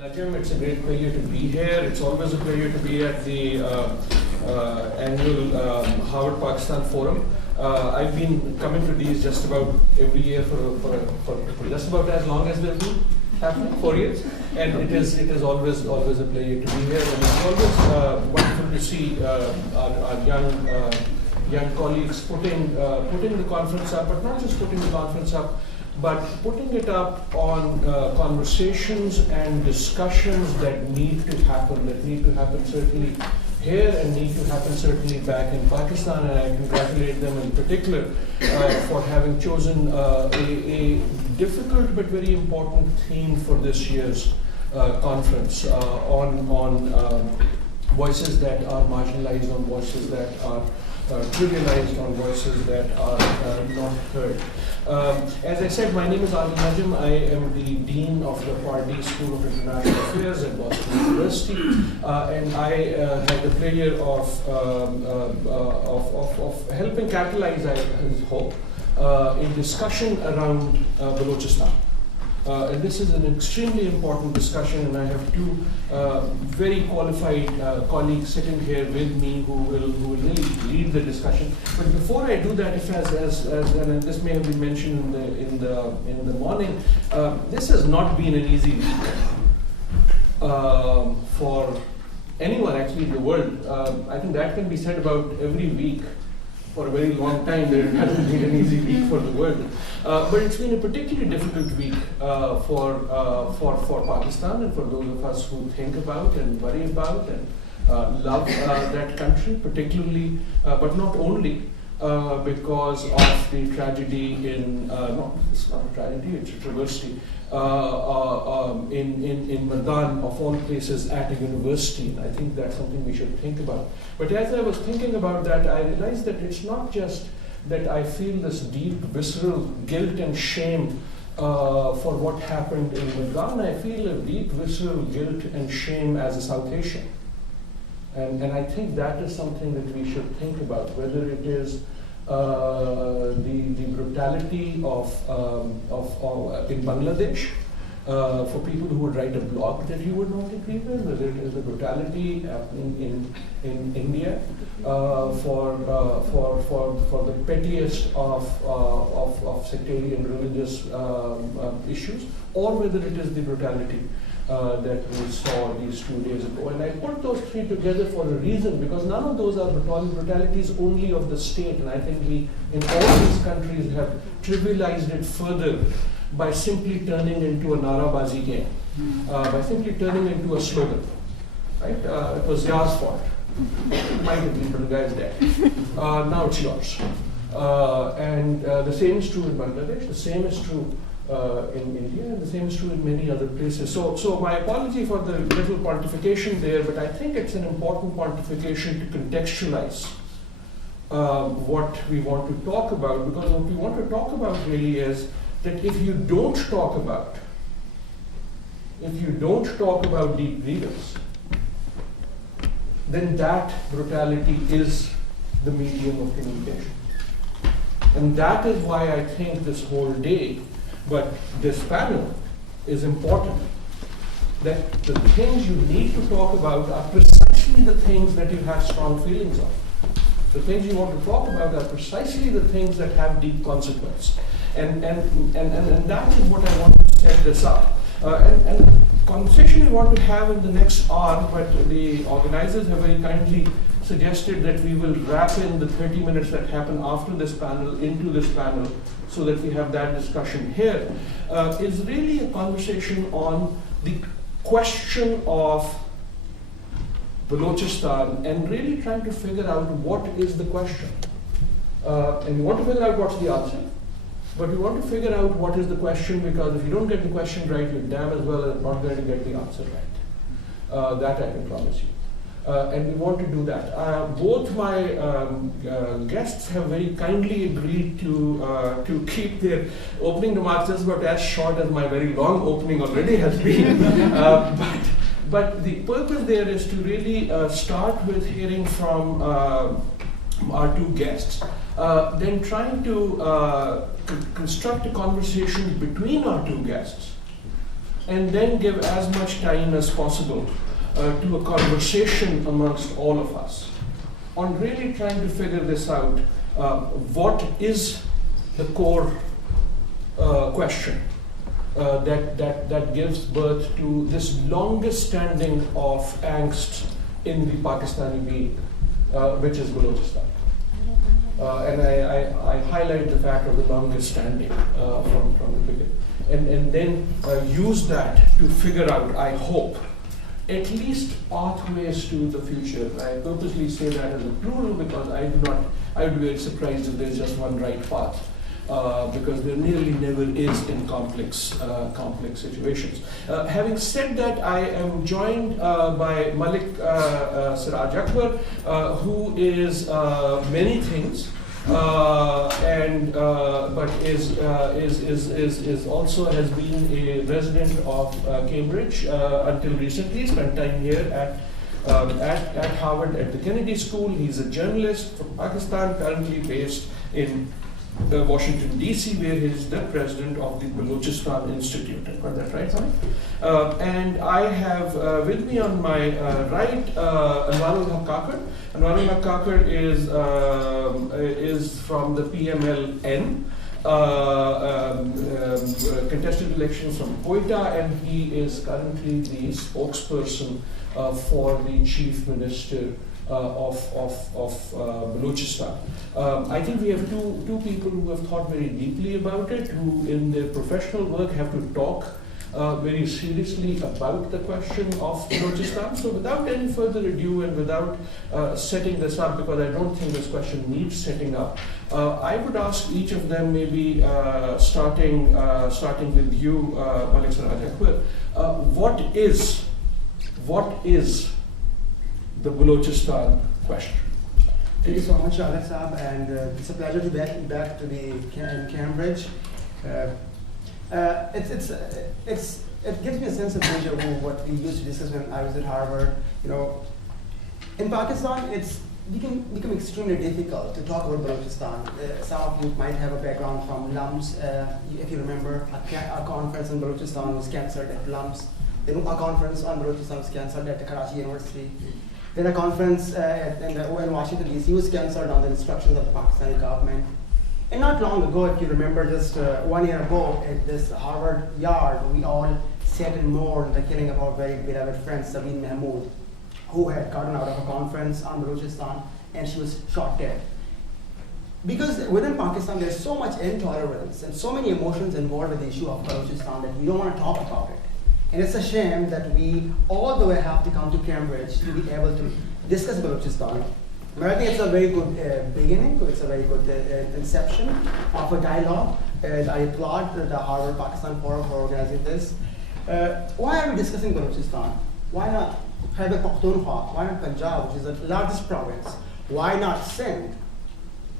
Najam, it's a great pleasure to be here. It's always a pleasure to be at the annual Harvard Pakistan Forum. I've been coming to these just about every year for just about as long as they've been happening, 4 years. And it is always a pleasure to be here. And it's always wonderful to see our young colleagues putting the conference up, but not just putting the conference up, but putting it up on conversations and discussions that need to happen certainly here and need to happen certainly back in Pakistan. And I congratulate them in particular for having chosen a difficult but very important theme for this year's conference on voices that are marginalized, on voices that are trivialized, on voices that are not heard. As I said, my name is Adil Najam. I am the Dean of the Pardee School of International Affairs at Boston University, and I had the pleasure of helping catalyze, I hope, in discussion around Balochistan. And this is an extremely important discussion, and I have two very qualified colleagues sitting here with me who will really lead the discussion. But before I do that, if and this may have been mentioned in the morning, this has not been an easy week for anyone actually in the world. I think that can be said about every week. For a very long time, there hasn't been an easy week for the world, but it's been a particularly difficult week for Pakistan and for those of us who think about and worry about and love that country, particularly, but not only because of the tragedy in it's not a tragedy, it's a travesty in Madan, of all places, at a university. And I think that's something we should think about. But as I was thinking about that, I realized that it's not just that I feel this deep, visceral guilt and shame for what happened in Madan. I feel a deep, visceral guilt and shame as a South Asian. And I think that is something that we should think about, whether it is the brutality of in Bangladesh for people who would write a blog that you would not agree with, whether it is the brutality happening in India for the pettiest of sectarian religious issues, or whether it is the brutality that we saw these 2 days ago. And I put those three together for a reason, because none of those are brutalities only of the state, and I think we, in all these countries, have trivialized it further by simply turning into a narabazi game, by simply turning into a slogan. Right? It was Zia's fault. It might have been, but the guy's dead. Now it's yours. And the same is true in Bangladesh, the same is true in India, and the same is true in many other places. So my apology for the little pontification there, but I think it's an important pontification to contextualize what we want to talk about, because what we want to talk about really is that if you don't talk about deep grievance, then that brutality is the medium of communication. And that is why I think this whole day, but this panel is important, that the things you need to talk about are precisely the things that you have strong feelings of. The things you want to talk about are precisely the things that have deep consequence. And that is what I want to set this up. And conversation we want to have in the next hour, but the organizers have very kindly suggested that we will wrap in the 30 minutes that happen after this panel into this panel, so that we have that discussion here, is really a conversation on the question of Balochistan and really trying to figure out what is the question. And we want to figure out what's the answer, but we want to figure out what is the question, because if you don't get the question right, you're damn as well as not going to get the answer right. That I can promise you. And we want to do that. Both my guests have very kindly agreed to keep their opening remarks just about as short as my very long opening already has been. But the purpose there is to really start with hearing from our two guests, then trying to construct a conversation between our two guests, and then give as much time as possible to a conversation amongst all of us on really trying to figure this out. What is the core question that gives birth to this longest standing of angst in the Pakistani being, which is Balochistan. And I highlight the fact of the longest standing from the beginning. And then use that to figure out, I hope, at least pathways to the future. I purposely say that as a plural because I would be very surprised if there's just one right path. Because there nearly never is in complex situations. Having said that, I am joined by Malik Siraj Akbar, who is many things, but is also has been a resident of Cambridge until recently. Spent time here at Harvard at the Kennedy School. He's a journalist from Pakistan, currently based in Washington, D.C., where he is the president of the Balochistan Institute. Got that right, Sonny? And I have with me on my right Anwaar Kakar. Anwaar Kakar is from the PMLN, contested elections from Quetta, and he is currently the spokesperson for the chief minister of Balochistan. I think we have two people who have thought very deeply about it, who in their professional work have to talk very seriously about the question of Balochistan. So without any further ado and without setting this up, because I don't think this question needs setting up, I would ask each of them, maybe starting with you, Malik Siraj Akbar, what is the Balochistan question? Thank you so much, Adil Saab, and it's a pleasure to be back to the Cambridge. It gives me a sense of deja vu, what we used to discuss when I was at Harvard. You know, in Pakistan, it's become extremely difficult to talk about Balochistan. Some of you might have a background from LUMS. If you remember, a conference in Balochistan was cancelled at LUMS. Then a conference on Balochistan was cancelled at the Karachi University. Then a conference in Washington, D.C. was cancelled on the instructions of the Pakistani government. And not long ago, if you remember, just 1 year ago, at this Harvard yard, we all sat and mourned the killing of our very beloved friend, Sabine Mahmood, who had gotten out of a conference on Balochistan, and she was shot dead. Because within Pakistan, there's so much intolerance and so many emotions involved with the issue of Balochistan that we don't want to talk about it. And it's a shame that we all the way have to come to Cambridge to be able to discuss Balochistan. But I think it's a very good beginning, it's a very good inception of a dialogue. And I applaud the Harvard Pakistan Forum for organizing this. Why are we discussing Balochistan? Why not Khyber Pakhtunkhwa? Why not Punjab, which is the largest province? Why not Sindh?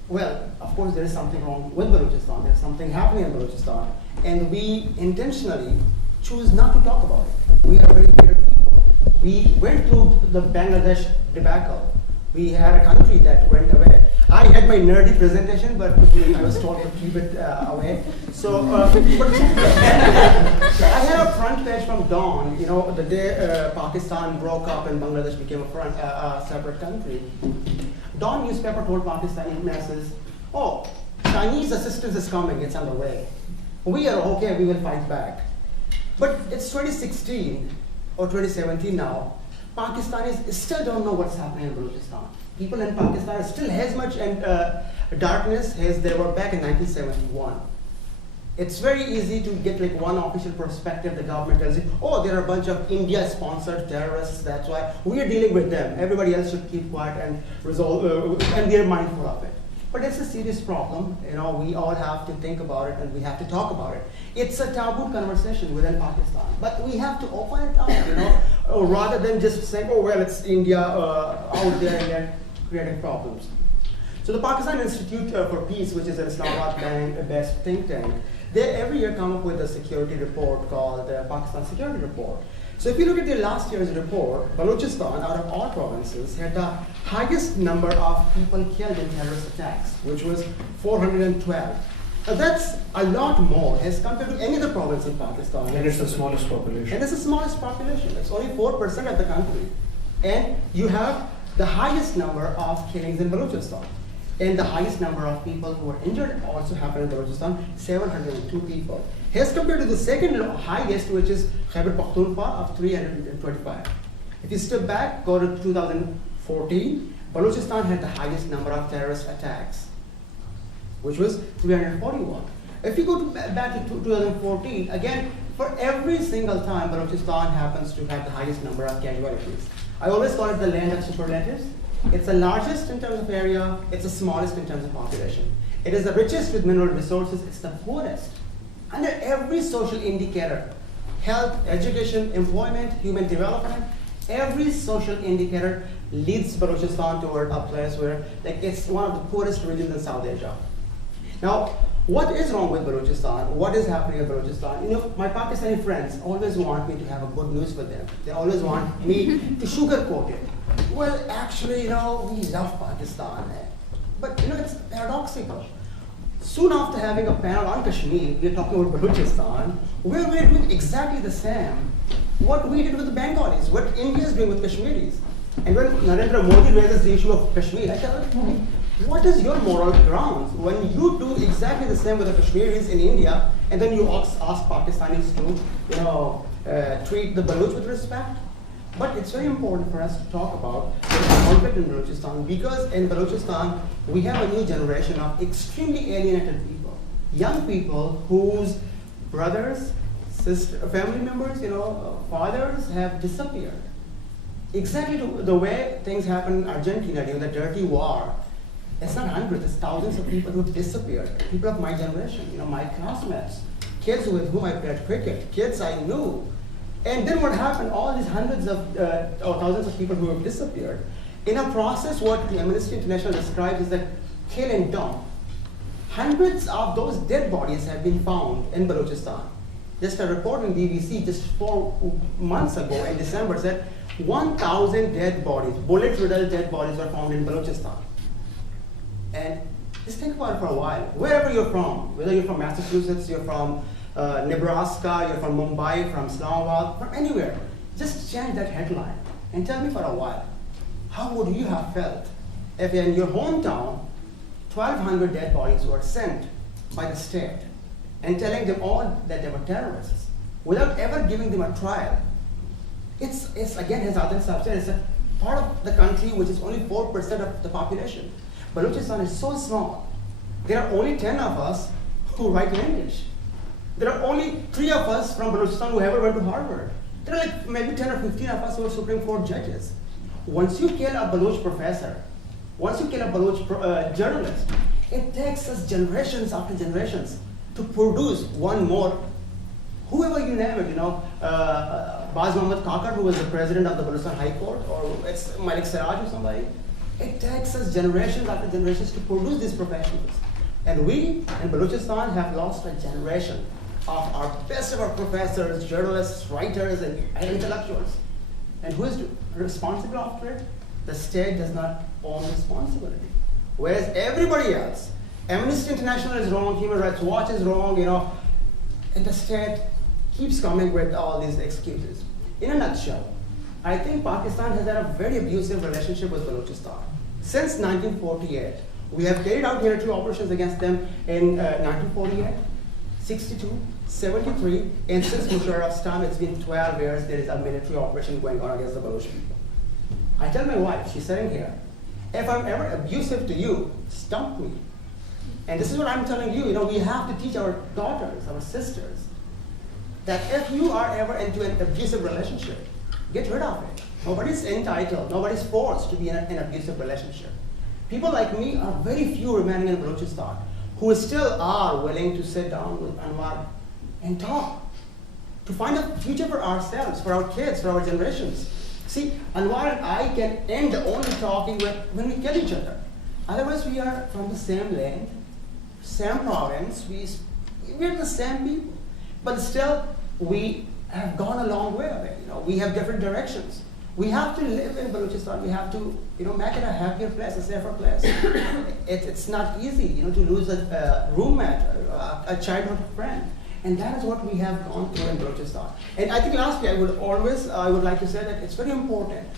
Well, of course, there is something wrong with Balochistan. There's something happening in Balochistan. And we intentionally choose not to talk about it. We are very weird people. We went through the Bangladesh debacle. We had a country that went away. I had my nerdy presentation, but I was told to keep it away. So, I had a front page from Dawn, you know, the day Pakistan broke up and Bangladesh became a separate country. Dawn newspaper told Pakistani masses, oh, Chinese assistance is coming, it's on the way. We are okay, we will fight back. But it's 2016 or 2017 now. Pakistanis still don't know what's happening in Balochistan. People in Pakistan still as much darkness as they were back in 1971. It's very easy to get like one official perspective. The government tells you, oh, there are a bunch of India-sponsored terrorists, that's why we are dealing with them. Everybody else should keep quiet and resolve, and we are mindful of it. But it's a serious problem. You know, we all have to think about it and we have to talk about it. It's a taboo conversation within Pakistan, but we have to open it up, you know, rather than just saying, oh, well, it's India out there and they're creating problems. So the Pakistan Institute for Peace, which is an Islamabad-based think tank, they every year come up with a security report called the Pakistan Security Report. So if you look at the last year's report, Balochistan, out of all provinces, had the highest number of people killed in terrorist attacks, which was 412. That's a lot more as compared to any other province in Pakistan. And it's the smallest population. And it's the smallest population. It's only 4% of the country. And you have the highest number of killings in Balochistan. And the highest number of people who were injured also happened in Balochistan, 702 people. As compared to the second highest, which is Khyber Pakhtunkhwa of 325. If you step back, go to 2014, Balochistan had the highest number of terrorist attacks, which was 341. If you go back to 2014, again, for every single time, Balochistan happens to have the highest number of casualties. I always call it the land of superlatives. It's the largest in terms of area, it's the smallest in terms of population. It is the richest with mineral resources, it's the poorest. Under every social indicator, health, education, employment, human development, every social indicator leads Balochistan toward a place where it's one of the poorest regions in South Asia. Now, what is wrong with Balochistan? What is happening in Balochistan? You know, my Pakistani friends always want me to have a good news for them. They always want me to sugarcoat it. Well, actually, you know, we love Pakistan. But, you know, it's paradoxical. Soon after having a panel on Kashmir, we're talking about Balochistan, where we're doing exactly the same what we did with the Bengalis, what India is doing with Kashmiris. And when Narendra Modi raises the issue of Kashmir, I tell him, what is your moral grounds when you do exactly the same with the Kashmiris in India, and then you ask Pakistanis to, you know, treat the Baloch with respect? But it's very important for us to talk about the conflict in Balochistan, because in Balochistan we have a new generation of extremely alienated people, young people whose brothers, family members, you know, fathers have disappeared. Exactly the way things happened in Argentina during the dirty war. It's not hundreds, it's thousands of people who have disappeared. People of my generation, you know, my classmates, kids with whom I played cricket, kids I knew. And then what happened? All these hundreds of or thousands of people who have disappeared. In a process, what the Amnesty International describes is that kill and dump. Hundreds of those dead bodies have been found in Balochistan. Just a report in BBC just 4 months ago in December said 1,000 dead bodies, bullet-riddled dead bodies were found in Balochistan. And just think about it for a while. Wherever you're from, whether you're from Massachusetts, you're from Nebraska, you're from Mumbai, from Islamabad, from anywhere, just change that headline and tell me for a while, how would you have felt if in your hometown 1,200 dead bodies were sent by the state and telling them all that they were terrorists without ever giving them a trial? It's again, as Adil said, it's a part of the country which is only 4% of the population. Balochistan is so small. There are only 10 of us who write in English. There are only 3 of us from Balochistan who ever went to Harvard. There are like maybe 10 or 15 of us who are Supreme Court judges. Once you kill a Baloch professor, once you kill a Baloch journalist, it takes us generations after generations to produce one more, whoever you name it, you know, Baz Mohammad Kakar, who was the president of the Balochistan High Court, or it's Malik Siraj or somebody. It takes us generations after generations to produce these professionals. And we in Balochistan have lost a generation of our best of our professors, journalists, writers, and intellectuals. And who is responsible after it? The state does not own responsibility. Whereas everybody else, Amnesty International is wrong, Human Rights Watch is wrong, you know, and the state keeps coming with all these excuses. In a nutshell, I think Pakistan has had a very abusive relationship with Balochistan. Since 1948, we have carried out military operations against them in 1948, 62, 73, and since Musharraf's time, it's been 12 years, there is a military operation going on against the Baloch people. I tell my wife, she's sitting here, if I'm ever abusive to you, stump me. And this is what I'm telling you, you know, we have to teach our daughters, our sisters, that if you are ever into an abusive relationship, get rid of it. Nobody's entitled, nobody's forced to be in an abusive relationship. People like me are very few remaining in Balochistan who still are willing to sit down with Anwaar and talk, to find a future for ourselves, for our kids, for our generations. See, Anwaar and I can end only talking when we kill each other. Otherwise, we are from the same land, same province, we're the same people. But still, we have gone a long way away. You know, we have different directions. We have to live in Balochistan. We have to, make it a happier place, a safer place. It's not easy, to lose a roommate, a childhood friend. And that is what we have gone through in Balochistan. And I think lastly, I would like to say that it's very important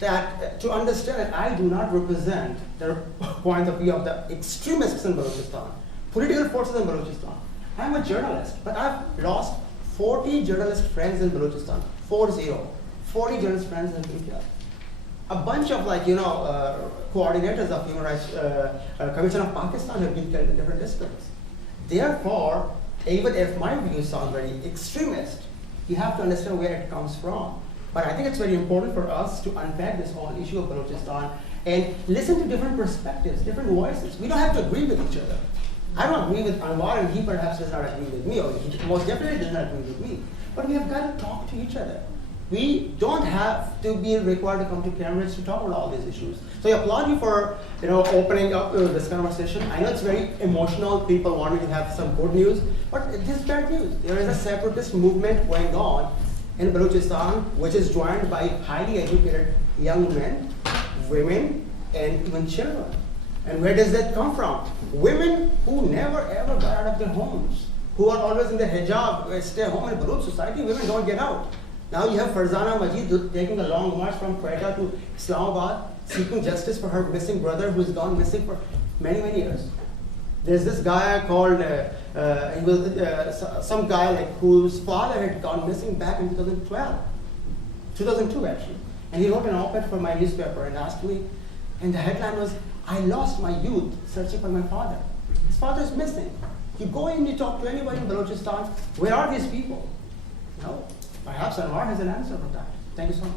that to understand that I do not represent the point of view of the extremists in Balochistan, political forces in Balochistan. I'm a journalist, but I've lost 40 journalist friends in Balochistan, 40 journalist friends in India. A bunch of coordinators of Human Rights Commission of Pakistan have been killed in different districts. Therefore, even if my views sound very extremist, you have to understand where it comes from. But I think it's very important for us to unpack this whole issue of Balochistan and listen to different perspectives, different voices. We don't have to agree with each other. I don't agree with Anwaar, and he perhaps does not agree with me, or he most definitely does not agree with me. But we have got to talk to each other. We don't have to be required to come to cameras to talk about all these issues. So I applaud you for opening up this conversation. I know it's very emotional. People want me to have some good news, but this is bad news. There is a separatist movement going on in Balochistan, which is joined by highly educated young men, women, and even children. And where does that come from? Women who never ever got out of their homes, who are always in the hijab, stay home in Baloch society. Women don't get out. Now you have Farzana Majid taking a long march from Quetta to Islamabad, seeking justice for her missing brother who's gone missing for many, many years. There's this guy called, he was some guy whose father had gone missing back in 2002 actually. And he wrote an op-ed for my newspaper and asked me, and the headline was, I lost my youth searching for my father. His father is missing. You go in, you talk to anybody in Balochistan, where are these people? No. Perhaps Anwar has an answer for that. Thank you so much.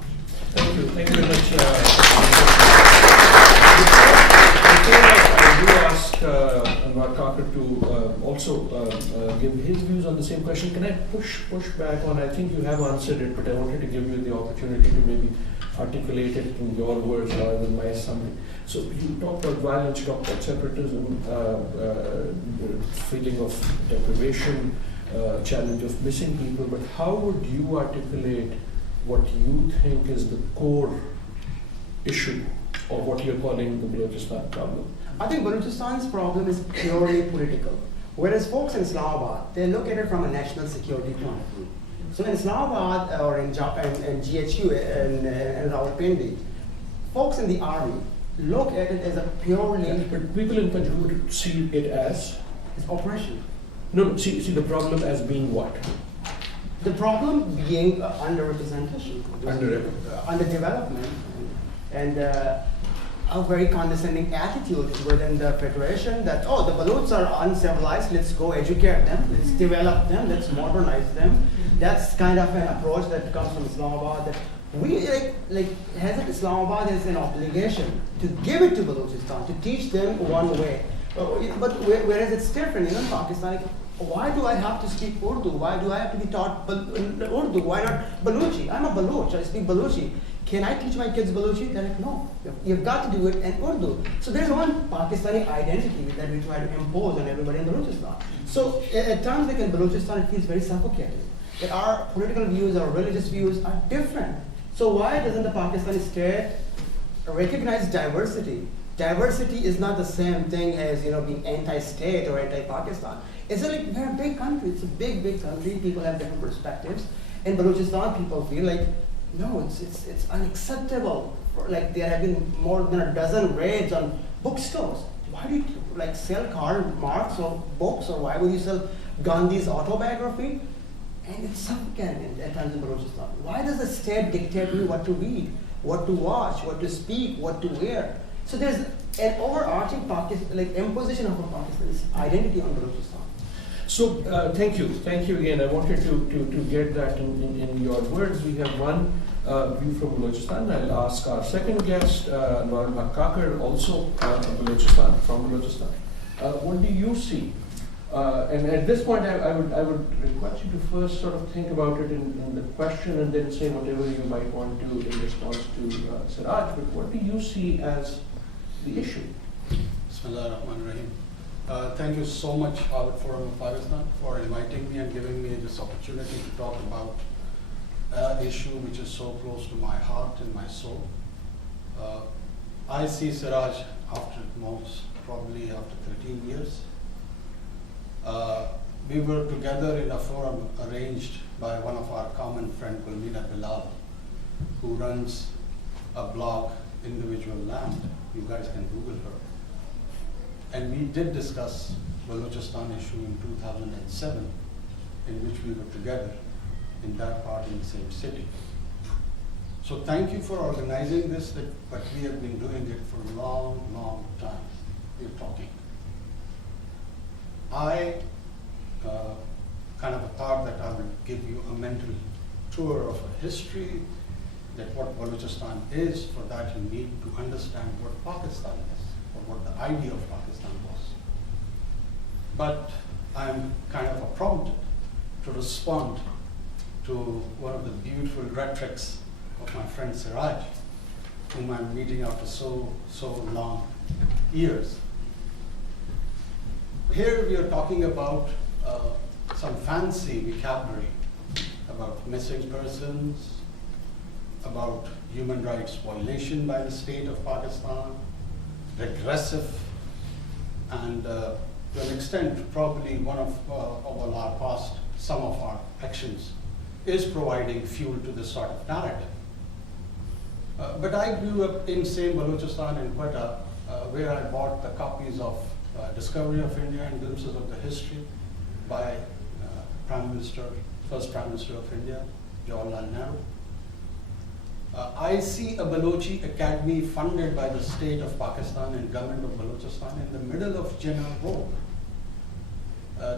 Thank you. Thank you very much. Before I do ask Anwar Kakar to also give his views on the same question, can I push back on? I think you have answered it, but I wanted to give you the opportunity to maybe articulate it in your words rather than my summary. So you talked about violence, you talked about separatism, feeling of deprivation, challenge of missing people, but how would you articulate what you think is the core issue of what you're calling the Balochistan problem? I think Balochistan's problem is purely political. Whereas folks in Islamabad, they look at it from a national security point of view. So in Islamabad or in GHQ and Rawalpindi, folks in the army look at it as a purely... But people in Punjab would see it as? It's operation. No, see the problem as being what? The problem being underrepresentation, underdevelopment, and a very condescending attitude within the federation that, oh, the Balochs are uncivilized, let's go educate them, let's develop them, let's modernize them. That's kind of an approach that comes from Islamabad. That we, hasn't Islamabad has an obligation to give it to Balochistan, to teach them one way. But whereas it's different, Pakistan, why do I have to speak Urdu? Why do I have to be taught Urdu? Why not Balochi? I'm a Baloch, I speak Balochi. Can I teach my kids Balochi? They're like, no, you've got to do it in Urdu. So there's one Pakistani identity that we try to impose on everybody in Balochistan. So at times like in Balochistan, it feels very suffocating. That our political views, our religious views are different. So why doesn't the Pakistani state recognize diversity? Diversity is not the same thing as being anti-state or anti-Pakistan. It's we're a big country. It's a big country. People have different perspectives. In Balochistan, people feel like, no, it's unacceptable. There have been more than a dozen raids on bookstores. Why do you sell Karl Marx or books, or why would you sell Gandhi's autobiography? And it's suffocating at times in Balochistan. Why does the state dictate to you what to read, what to watch, what to speak, what to wear? So there's an overarching imposition of a Pakistan's identity on Balochistan. So thank you again. I wanted to get that in your words. We have one view from Balochistan. I'll ask our second guest, Anwar Kakar, also from Balochistan. What do you see? And at this point, I would request you to first sort of think about it in the question and then say whatever you might want to in response to Siraj. But what do you see as the issue? Bismillahirrahmanirrahim. Thank you so much, Harvard Forum of Pakistan, for inviting me and giving me this opportunity to talk about issue which is so close to my heart and my soul. I see Siraj after probably after 13 years. We were together in a forum arranged by one of our common friend, Gulmina Bilal, who runs a blog, Individual Land. You guys can Google her. And we did discuss Balochistan issue in 2007, in which we were together in that part in the same city. So thank you for organizing this, but we have been doing it for a long, long time. We're talking. I kind of thought that I would give you a mental tour of a history, that what Balochistan is. For that you need to understand what Pakistan is, or what the idea of Pakistan was. But I'm kind of prompted to respond to one of the beautiful rhetorics of my friend Siraj, whom I'm meeting after so long years. Here we are talking about some fancy vocabulary about missing persons, about human rights violation by the state of Pakistan, regressive, and to an extent, probably one of our past, some of our actions is providing fuel to this sort of narrative. But I grew up in same Balochistan in Quetta, where I bought the copies of Discovery of India and Glimpses of the History by first Prime Minister of India, Jawaharlal Nehru. I see a Balochi academy funded by the state of Pakistan and government of Balochistan in the middle of Jinnah Road,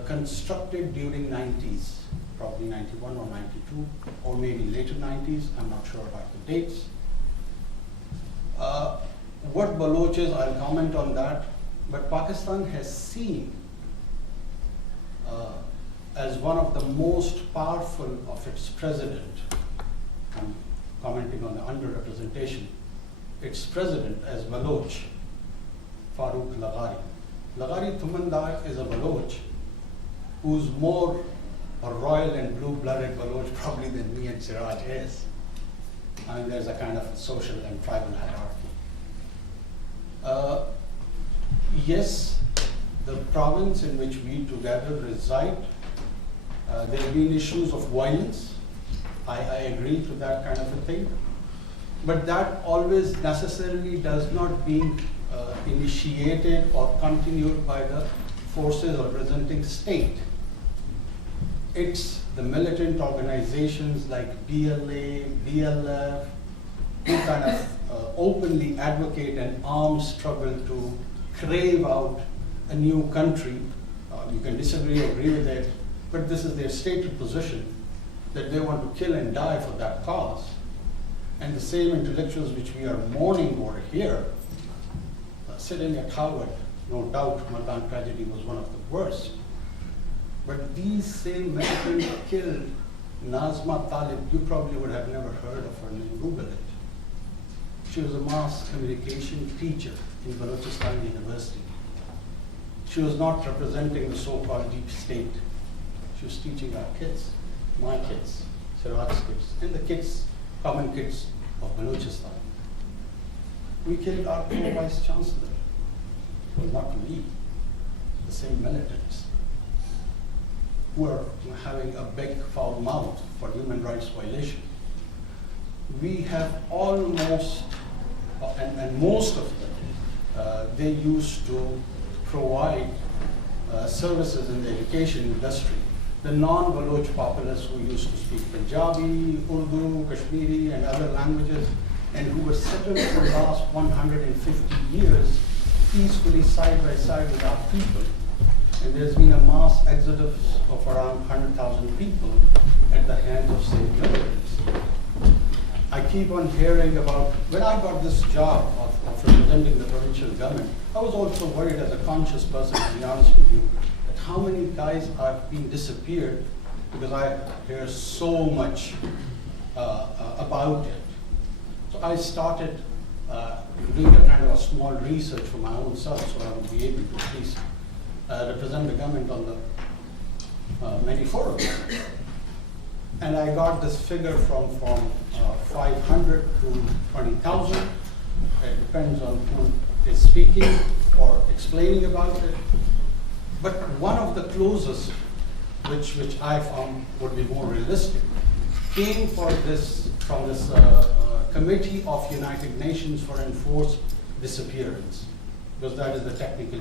constructed during 90s, probably 91 or 92, or maybe later 90s, I'm not sure about the dates. What Baloch is, I'll comment on that, but Pakistan has seen as one of the most powerful of its president, I'm commenting on the underrepresentation, its president as Baloch, Farooq Laghari. Laghari Thumandar is a Baloch who's more a royal and blue-blooded Baloch probably than me and Siraj is. I mean, there's a kind of social and tribal hierarchy. Yes, the province in which we together reside, there have been issues of violence. I agree to that kind of a thing. But that always necessarily does not being initiated or continued by the forces representing state. It's the militant organizations like BLA, BLF, who kind of openly advocate an armed struggle to crave out a new country. You can disagree or agree with it, but this is their stated position, that they want to kill and die for that cause. And the same intellectuals which we are mourning over here, sitting at Harvard, no doubt Maldan tragedy was one of the worst. But these same men killed Nazma Talib. You probably would have never heard of her name, Google it. She was a mass communication teacher in Balochistan University. She was not representing the so-called deep state. She was teaching our kids, my kids, Siraj's kids, and the kids, common kids of Balochistan. We killed our vice chancellor. Well, not we, the same militants who are having a big foul mouth for human rights violation. We have almost, and most of them, they used to provide services in the education industry. The non-Baloch populace who used to speak Punjabi, Urdu, Kashmiri, and other languages, and who were settled for the last 150 years peacefully side by side with our people. And there's been a mass exodus of around 100,000 people at the hands of state militants. I keep on hearing about, when I got this job of representing the provincial government, I was also worried as a conscious person, to be honest with you, that how many guys are being disappeared, because I hear so much about it. So I started doing a kind of a small research for my own self, so I would be able to at least represent the government on the many forums. And I got this figure from 500 to 20,000. It depends on who is speaking or explaining about it. But one of the closest, which I found would be more realistic, came from this Committee of United Nations for Enforced Disappearance, because that is the technical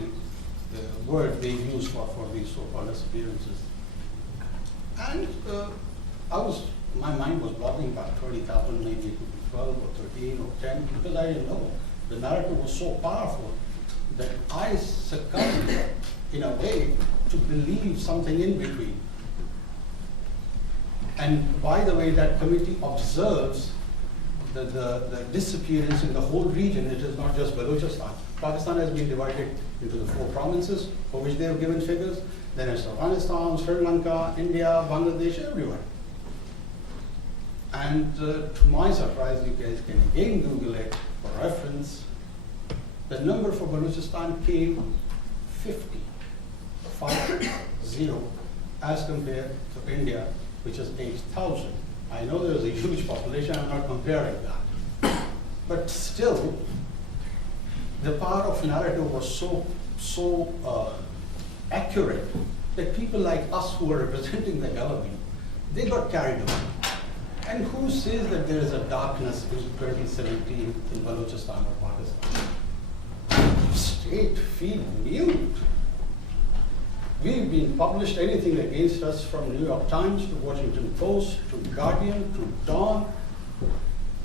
word they use for these so-called disappearances. And my mind was boggling about 20,000, maybe it could be 12 or 13 or 10, because I didn't know. The narrative was so powerful that I succumbed in a way to believe something in between. And by the way, that committee observes the disappearance in the whole region. It is not just Balochistan. Pakistan has been divided into the 4 provinces for which they have given figures. Then it's Afghanistan, Sri Lanka, India, Bangladesh, everywhere. And to my surprise, you guys can again Google it for reference. The number for Balochistan came 50, as compared to India, which is 8,000. I know there's a huge population, I'm not comparing that. But still, the power of narrative was so accurate that people like us who are representing the government, they got carried away. And who says that there is a darkness in 2017 in Balochistan or Pakistan? State feel mute. We've been published anything against us from New York Times to Washington Post to Guardian to Dawn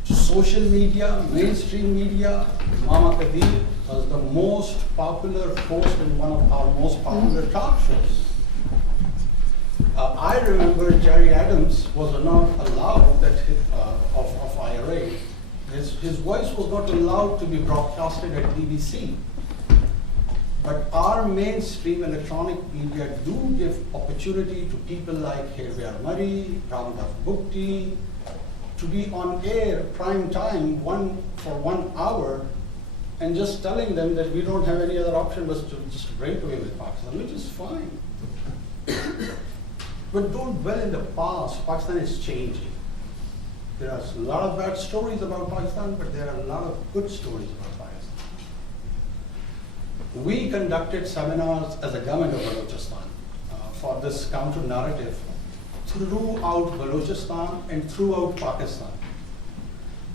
to social media, mainstream media. Mama Adil was the most popular host in one of our most popular talk shows. I remember Jerry Adams was not allowed of IRA. His voice was not allowed to be broadcasted at BBC. But our mainstream electronic media do give opportunity to people like Herviar Murray, Ramdas Bukti, to be on air prime time for 1 hour and just telling them that we don't have any other option but to just break away with Pakistan, which is fine. But don't dwell in the past. Pakistan is changing. There are a lot of bad stories about Pakistan, but there are a lot of good stories about Pakistan. We conducted seminars as a government of Balochistan for this counter-narrative throughout Balochistan and throughout Pakistan.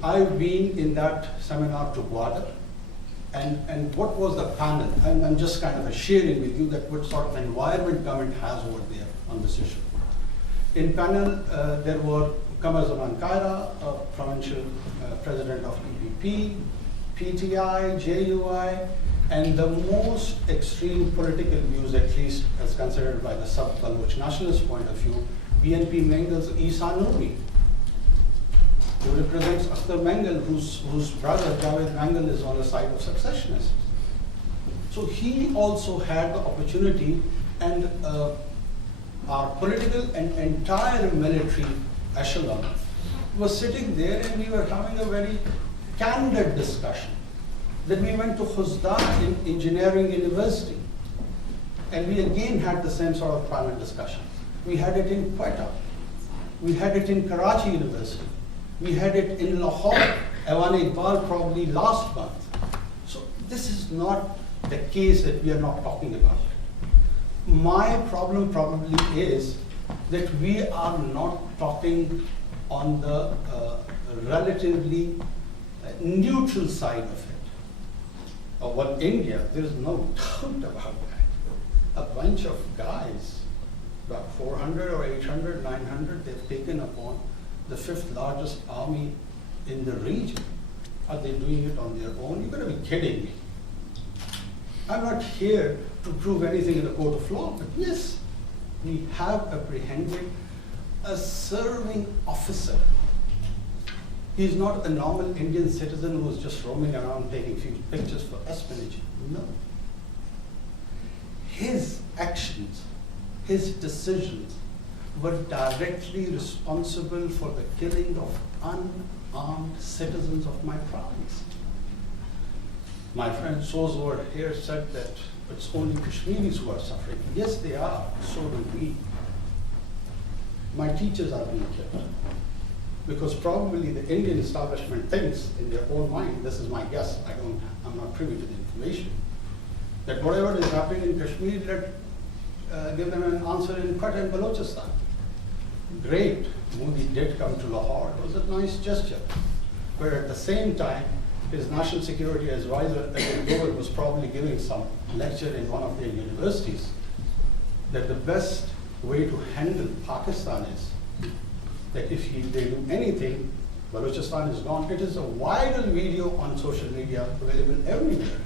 I've been in that seminar to Gwadar, and what was the panel? And I'm just kind of sharing with you that what sort of environment government has over there on this issue. In panel, there were Qamar Zaman Kaira, provincial president of EPP, PTI, JUI, and the most extreme political views, at least as considered by the sub-Baloch nationalist point of view, BNP Mengel's Isa Nouri, who represents Akbar Mengel, whose brother Javed Mengel is on the side of secessionists. So he also had the opportunity, and our political and entire military echelon was sitting there, and we were having a very candid discussion. Then we went to Khuzda in Engineering University, and we again had the same sort of panel discussion. We had it in Quetta, we had it in Karachi University, we had it in Lahore, Evan Iqbal probably last month. So this is not the case that we are not talking about. My problem probably is that we are not talking on the relatively neutral side of it. Well, India, there is no doubt about that. A bunch of guys, about 400 or 800, 900, they've taken upon the 5th largest army in the region. Are they doing it on their own? You're going to be kidding me. I'm not here to prove anything in the court of law, but yes, we have apprehended a serving officer. He's not a normal Indian citizen who's just roaming around taking few pictures for espionage. No. His actions, his decisions were directly responsible for the killing of unarmed citizens of my province. My friend Soz over here said that it's only Kashmiris who are suffering. Yes, they are. So do we. my teachers are being killed. Because probably the Indian establishment thinks in their own mind, this is my guess, I'm not privy to the information, that whatever is happening in Kashmir, give them an answer in Quetta and Balochistan. Great, Modi did come to Lahore, it was a nice gesture. But at the same time, his national security advisor, Adil, was probably giving some lecture in one of their universities that the best way to handle Pakistan is that if they do anything, Balochistan is gone. It is a viral video on social media available everywhere.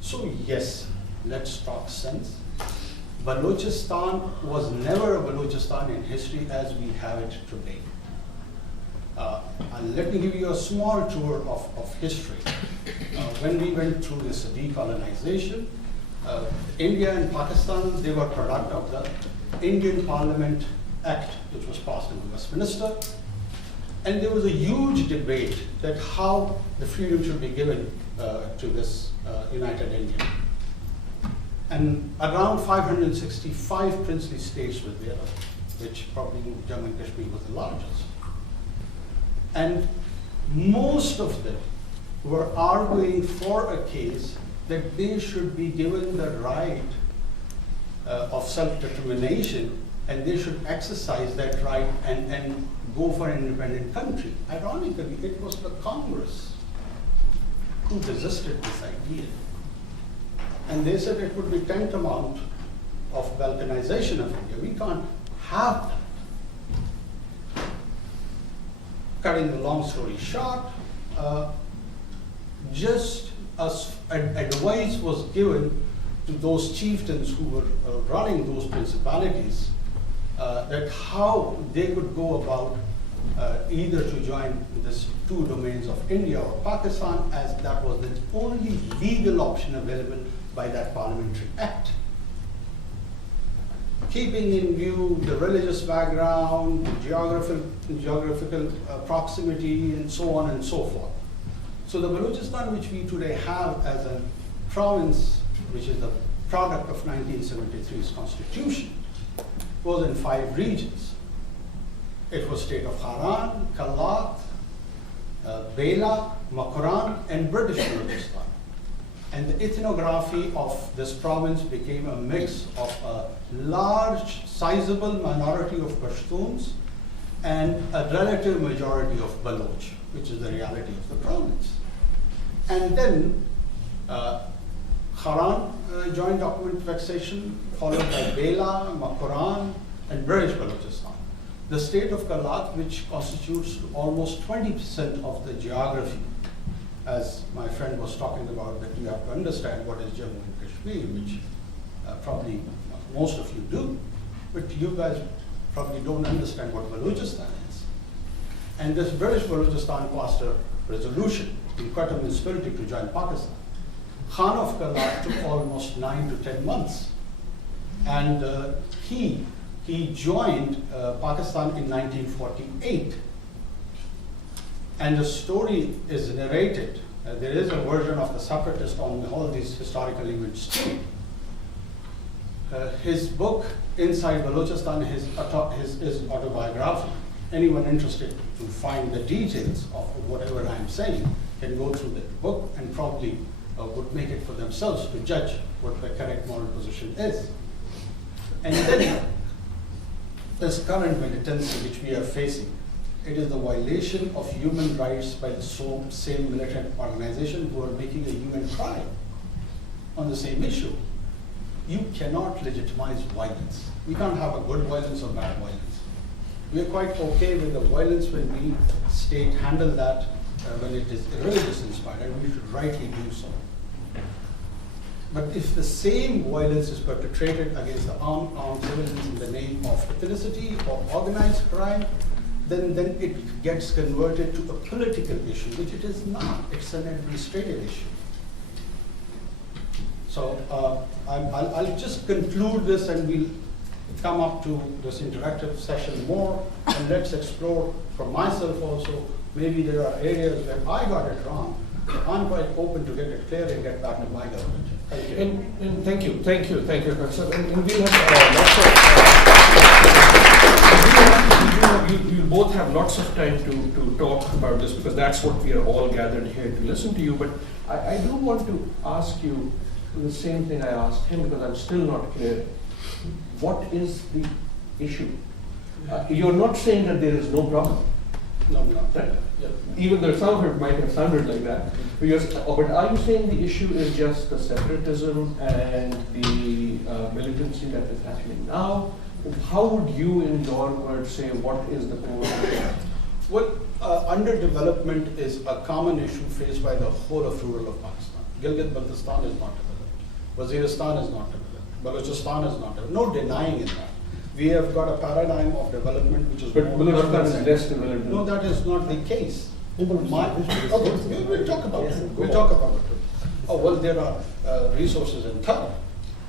So yes, let's talk sense. Balochistan was never a Balochistan in history as we have it today. And let me give you a small tour of history. When we went through this decolonization, India and Pakistan, they were product of the Indian Parliament Act, which was passed in Westminster. And there was a huge debate that how the freedom should be given to this United India. And around 565 princely states were there, which probably Jammu and Kashmir was the largest. And most of them were arguing for a case that they should be given the right of self-determination, and they should exercise that right and go for an independent country. Ironically, it was the Congress who resisted this idea. And they said it would be tantamount of balkanization of India. We can't have that. Cutting the long story short, just as advice was given to those chieftains who were running those principalities, that how they could go about either to join this two domains of India or Pakistan, as that was the only legal option available by that parliamentary act. Keeping in view the religious background, geographical proximity, and so on and so forth. So the Balochistan which we today have as a province, which is the product of 1973's constitution, was in 5 regions. It was state of Haran, Kalat, Bela, Makaran, and British Balochistan. And the ethnography of this province became a mix of a large, sizable minority of Pashtuns and a relative majority of Baloch, which is the reality of the province. And then Haran joined document vexation, followed by Bela, Makaran, and British Balochistan. The state of Kalat, which constitutes almost 20% of the geography, as my friend was talking about, that you have to understand what is Jammu and Kashmir, which probably most of you do, but you guys probably don't understand what Balochistan is. And this British Balochistan passed a resolution in Quetta municipality to join Pakistan. Khan of Kalat took almost 9 to 10 months. And he joined Pakistan in 1948. And the story is narrated. There is a version of the separatist on all these historical events too. His book, Inside Balochistan, his autobiography. Anyone interested to find the details of whatever I'm saying can go through the book and probably would make it for themselves to judge what the correct moral position is. And then this current militancy which we are facing, it is the violation of human rights by the same militant organization who are making a UN crime on the same issue. You cannot legitimize violence. We can't have a good violence or bad violence. We are quite okay with the violence when we state handle that when it is religious inspired, and we should rightly do so. But if the same violence is perpetrated against the armed civilians in the name of ethnicity or organized crime, then it gets converted to a political issue, which it is not. It's an administrative issue. So I'll just conclude this, and we'll come up to this interactive session more, and let's explore for myself also. Maybe there are areas where I got it wrong. I'm quite open to get it clear and get back to my government. Thank you. And thank you, Professor. And we'll have lots of you both have lots of time to talk about this because that's what we are all gathered here to listen to you. But I do want to ask you the same thing I asked him because I'm still not clear. What is the issue? You're not saying that there is no problem. No, no. Right? Yeah. Even though some of it might have sounded like that. But are you saying the issue is just the separatism and the militancy that is happening now? How would you, in your words, say what is the core issue? Well, underdevelopment is a common issue faced by the whole of rural of Pakistan. Gilgit-Baltistan is not developed. Waziristan is not developed. Balochistan is not developed. No denying in that. We have got a paradigm of development which is But more Balochistan is urban. less developed. No, that is not the case. Okay, we'll talk about Yes, it. go We'll talk about it. Oh, well, there are resources in Thar.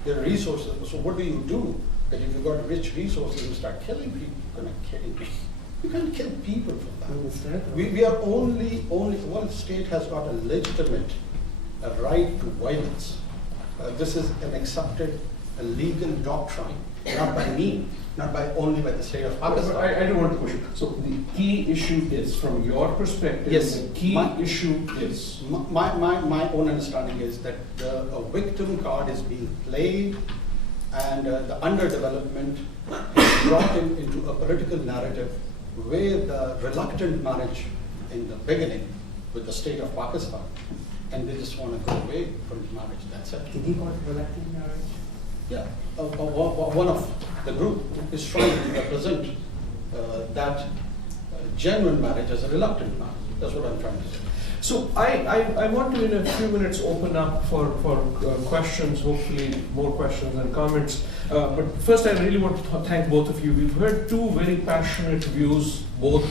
There are resources. So what do you do? That if you've got rich resources, you start killing people. You're going to kill people. You can't kill people for that. We are only one state has got a legitimate right to violence. This is an accepted a legal doctrine, not by me, not by only by the state of Pakistan. I don't want to push it. So the key issue is, from your perspective, Yes. the key issue is. My own understanding is that a victim card is being played and the underdevelopment is brought into a political narrative where the reluctant marriage in the beginning with the state of Pakistan, and they just want to go away from the marriage, that's it. Did he call it reluctant marriage? Yeah, one of the group is trying to represent that genuine marriage as a reluctant marriage. That's what I'm trying to say. So I want to, in a few minutes, open up for questions, hopefully more questions and comments. But first, I really want to thank both of you. We've heard two very passionate views, both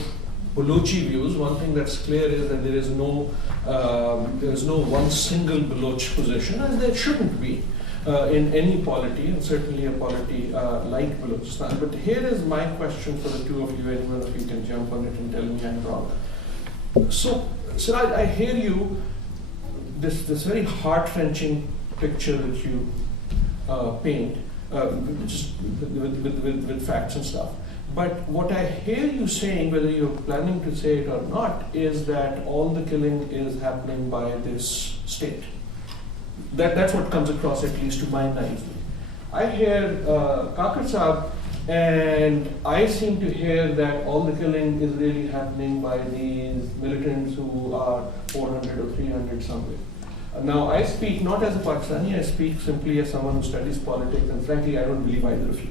Balochi views. One thing that's clear is that there is no one single Baloch position, and there shouldn't be in any polity, and certainly a polity like Balochistan. But here is my question for the two of you. Any one of you can jump on it and tell me I'm wrong. So, Siraj, I hear you, this very heart-wrenching picture that you paint, just with facts and stuff. But what I hear you saying, whether you're planning to say it or not, is that all the killing is happening by this state. That's what comes across, at least to my naive. I hear Kakar Saab, and I seem to hear that all the killing is really happening by these militants who are 400 or 300 somewhere. Now, I speak not as a Pakistani, I speak simply as someone who studies politics, and frankly, I don't believe either of you.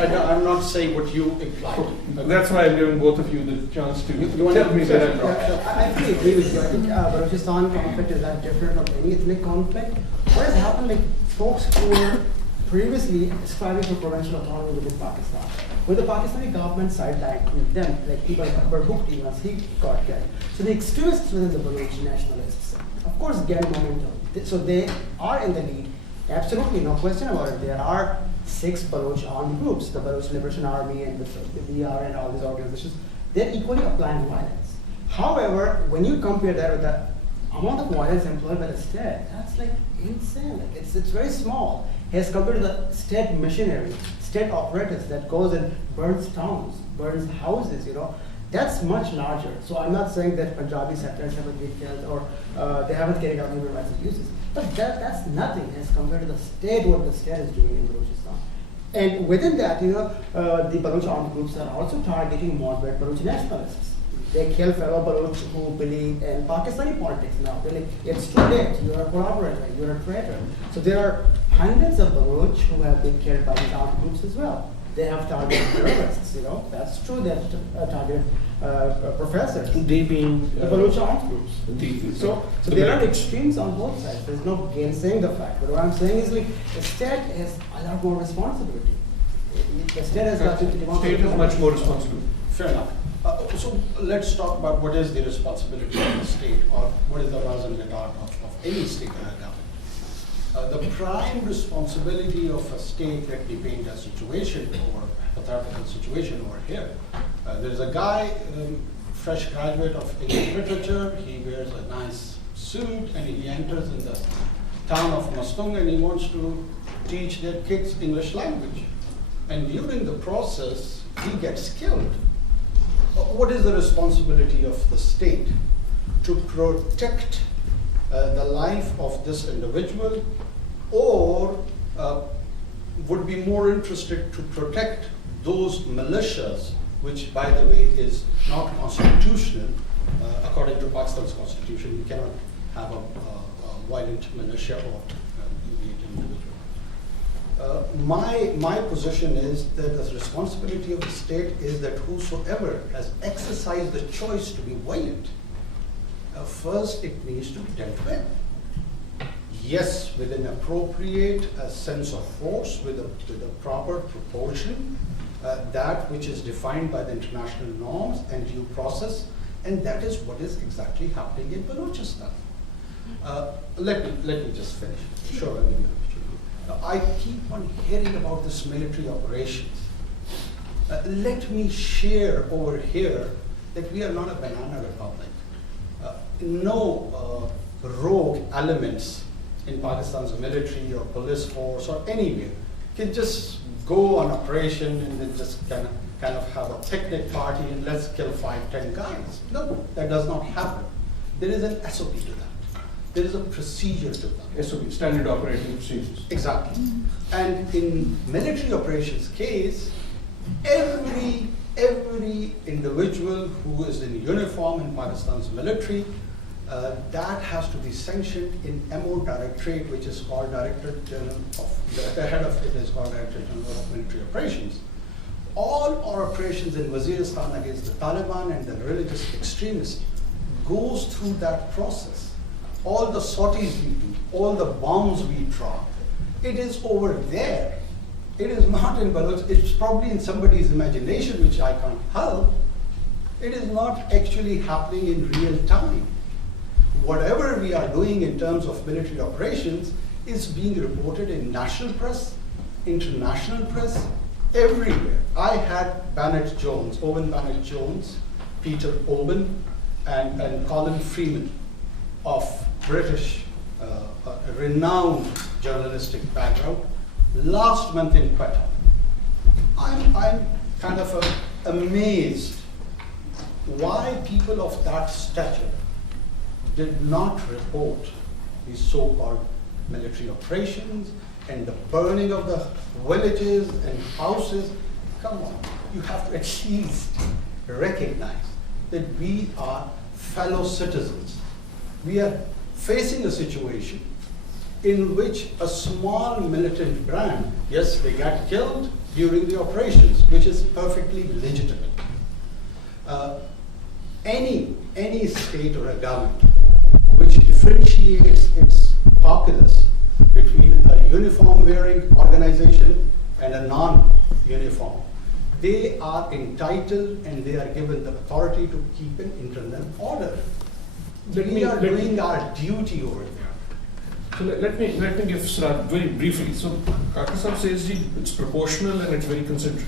And I'm not saying what you implied. That's why I'm giving both of you the chance to You want tell to- me that I'm wrong. I fully agree with you. I think Balochistan conflict is that different from any ethnic conflict. What has happened, like folks who were previously striving for provincial autonomy within Pakistan, with the Pakistani government sidelined them, like people like Akbar booked once he got killed. So the extremists within the Baloch nationalists, of course, gain momentum. So they are in the lead. Absolutely, no question about it. There are 6 Baloch armed groups, the Baloch Liberation Army and the BR and all these organizations. They're equally applying violence. However, when you compare that with the amount of violence employed by the state, that's like insane. Like it's very small as compared to the state machinery, state apparatus that goes and burns towns, burns houses, That's much larger. So I'm not saying that Punjabi settlers haven't been killed or they haven't carried out human rights abuses. But that's nothing as compared to the state, what the state is doing in Balochistan. And within that, the Baloch armed groups are also targeting moderate Baloch nationalists. They kill fellow Baloch who believe in Pakistani politics now. They're like, it's too late, you're a collaborator, you're a traitor. So there are hundreds of Baloch who have been killed by these armed groups as well. They have targeted terrorists, That's true, they have targeted professors. They being The Baloch armed groups. So there are extremes on both sides. There's no gainsaying the fact. But what I'm saying is, the state has a lot more responsibility. The state has got to demand. State is much more responsible. Fair enough. So let's talk about what is the responsibility of the state, or what is the raison d'etre of any state government. The prime responsibility of a state, let me paint a situation or hypothetical situation over here. There's a guy, fresh graduate of English literature. He wears a nice suit and he enters in the town of Mastung and he wants to teach their kids English language. and during the process, he gets killed. What is the responsibility of the state? To protect the life of this individual, or would be more interested to protect those militias, which, by the way, is not constitutional. According to Pakistan's constitution, you cannot have a violent militia or immediate individual. My position is that the responsibility of the state is that whosoever has exercised the choice to be violent, first it needs to be dealt with. Yes, with an appropriate sense of force, with a proper proportion, that which is defined by the international norms and due process, and that is what is exactly happening in Balochistan. Let me just finish. Sure, I'll give you an opportunity. I keep on hearing about this military operations. Let me share over here that we are not a banana republic. No rogue elements in Pakistan's military or police force or anywhere can just go on operation and then just kind of have a picnic party and let's kill 5-10 guys. No, that does not happen. There is an SOP to that. There is a procedure to that. SOP, standard operating procedures. Exactly. And in military operations case, every individual who is in uniform in Pakistan's military, that has to be sanctioned in MO Directorate, which is called Director General of, the head of it is called Director General of Military Operations. All our operations in Waziristan against the Taliban and the religious extremists goes through that process. All the sorties we do, all the bombs we drop, it is over there. It is not in Baloch, it's probably in somebody's imagination, which I can't help. It is not actually happening in real time. Whatever we are doing in terms of military operations is being reported in national press, international press, everywhere. I had Owen Bennett Jones, Peter Owen, and Colin Freeman of British, renowned journalistic background, last month in Quetta. I'm kind of amazed why people of that stature did not report these so-called military operations and the burning of the villages and houses. Come on, you have to at least recognize that we are fellow citizens. We are facing a situation in which a small militant brand, yes, they got killed during the operations, which is perfectly legitimate. Any state or a government which differentiates its populace between a uniform-wearing organization and a non-uniform, they are entitled and they are given the authority to keep an internal order. We are doing our duty over there. So let me give Siraj very briefly. So Kakar Sahab says it's proportional and it's very considerate.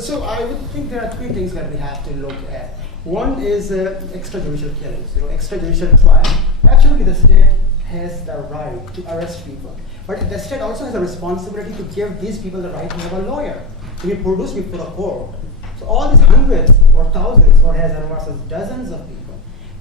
So I would think there are three things that we have to look at. One is extrajudicial killings, extrajudicial trial. Actually, the state has the right to arrest people, but the state also has a responsibility to give these people the right to have a lawyer, to be produced before a court. So all these hundreds or thousands, or as Anwaar says, dozens of people,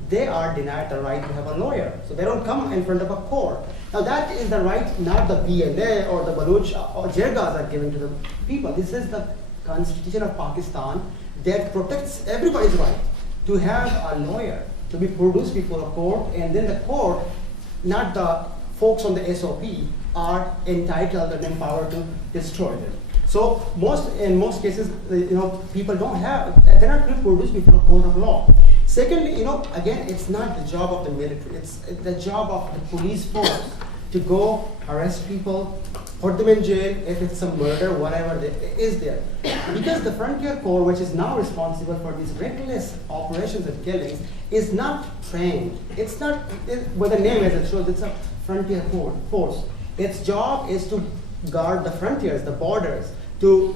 they are denied the right to have a lawyer. So they don't come in front of a court. Now that is the right not the BLA or the Baloch or Jirgas are given to the people. This is the Constitution of Pakistan that protects everybody's right to have a lawyer, to be produced before a court, and then the court, not the folks on the SOP, are entitled and empowered to destroy them. So in most cases, people don't have, they're not being produced before a court of law. Secondly, again, it's not the job of the military, it's the job of the police force to go arrest people, put them in jail if it's a murder, whatever is there. Because the Frontier Corps, which is now responsible for these reckless operations and killings, is not trained. It's not, with the name as it shows, it's a Frontier Force. Its job is to guard the frontiers, the borders, to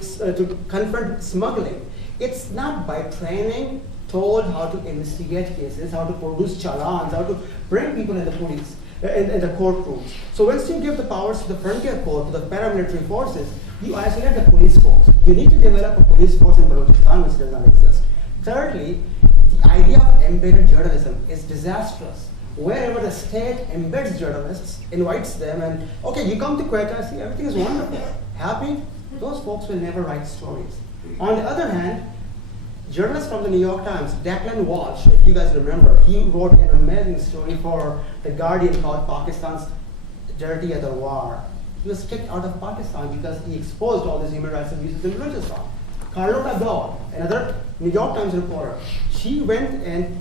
confront smuggling. It's not by training told how to investigate cases, how to produce challans, how to bring people in the police, in the courtrooms. So once you give the powers to the Frontier Corps, to the paramilitary forces, you isolate the police force. You need to develop a police force in Balochistan which does not exist. Thirdly, the idea of embedded journalism is disastrous. Wherever the state embeds journalists, invites them, and okay, you come to Quetta, see, everything is wonderful, happy, those folks will never write stories. On the other hand, journalists from the New York Times, Declan Walsh, if you guys remember, he wrote an amazing story for The Guardian called Pakistan's Dirty at Anwaar. He was kicked out of Pakistan because he exposed all these human rights abuses in Balochistan. Carlota Daw, another New York Times reporter, she went and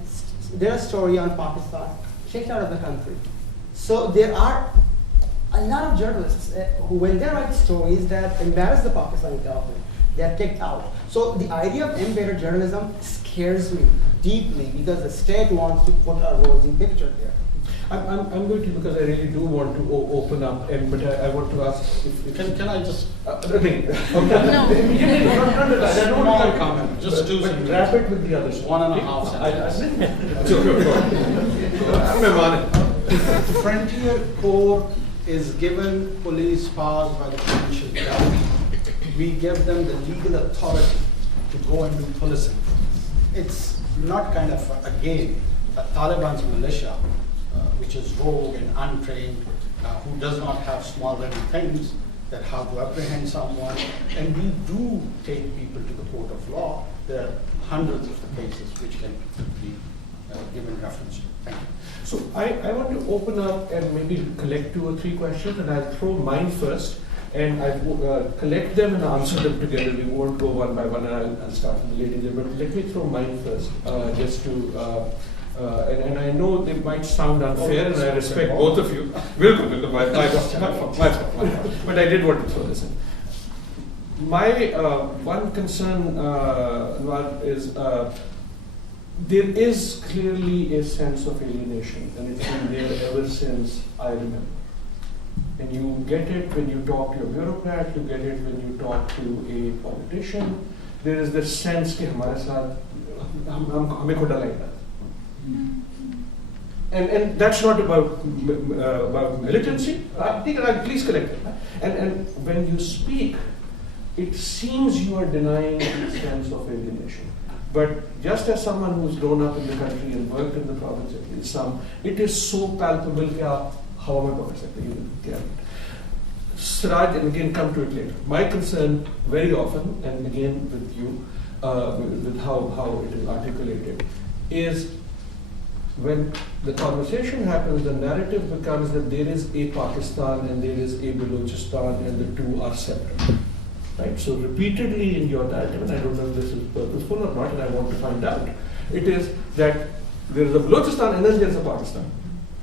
did a story on Pakistan, kicked out of the country. So there are a lot of journalists who, when they write stories that embarrass the Pakistani government, they're kicked out. So the idea of embedded journalism scares me deeply because the state wants to put a rosy picture there. I'm going to, because I really do want to open up, but I want to ask if Can I just okay. No. I don't small want comment, just two but sentences. wrap it with the others. 1.5 sentences. Frontier Corps is given police powers by the provincial government. We give them the legal authority to go and do policing. It's not kind of a game. Taliban's militia, which is rogue and untrained, who does not have small ready things, that how to apprehend someone, and we do take people to the court of law. There are hundreds of the cases which can be given reference to. Thank you. So I want to open up and maybe collect 2 or 3 questions, and I'll throw mine first, and I'll collect them and answer them together. We won't go one by one, and I'll start with the lady there, but let me throw mine first, just to, and I know they might sound unfair, and I respect both of you. My fault. But I did want to throw this in. My one concern, Anwar, is there is clearly a sense of alienation, and it's been there ever since I remember. And you get it when you talk to a bureaucrat, you get it when you talk to a politician. There is this sense that हमारे साथ हमें खोटा लगता है. And that's not about militancy. Please correct it. And when you speak, it seems you are denying a sense of alienation. But just as someone who's grown up in the country and worked in the province, at least some, it is so palpable that you can't. Siraj, and again come to it later. My concern very often, and again with you, with how it is articulated, is when the conversation happens, the narrative becomes that there is a Pakistan and there is a Balochistan and the two are separate. Right? So repeatedly in your narrative, and I don't know if this is purposeful or not, and I want to find out, it is that there is a Balochistan and then there is a Pakistan,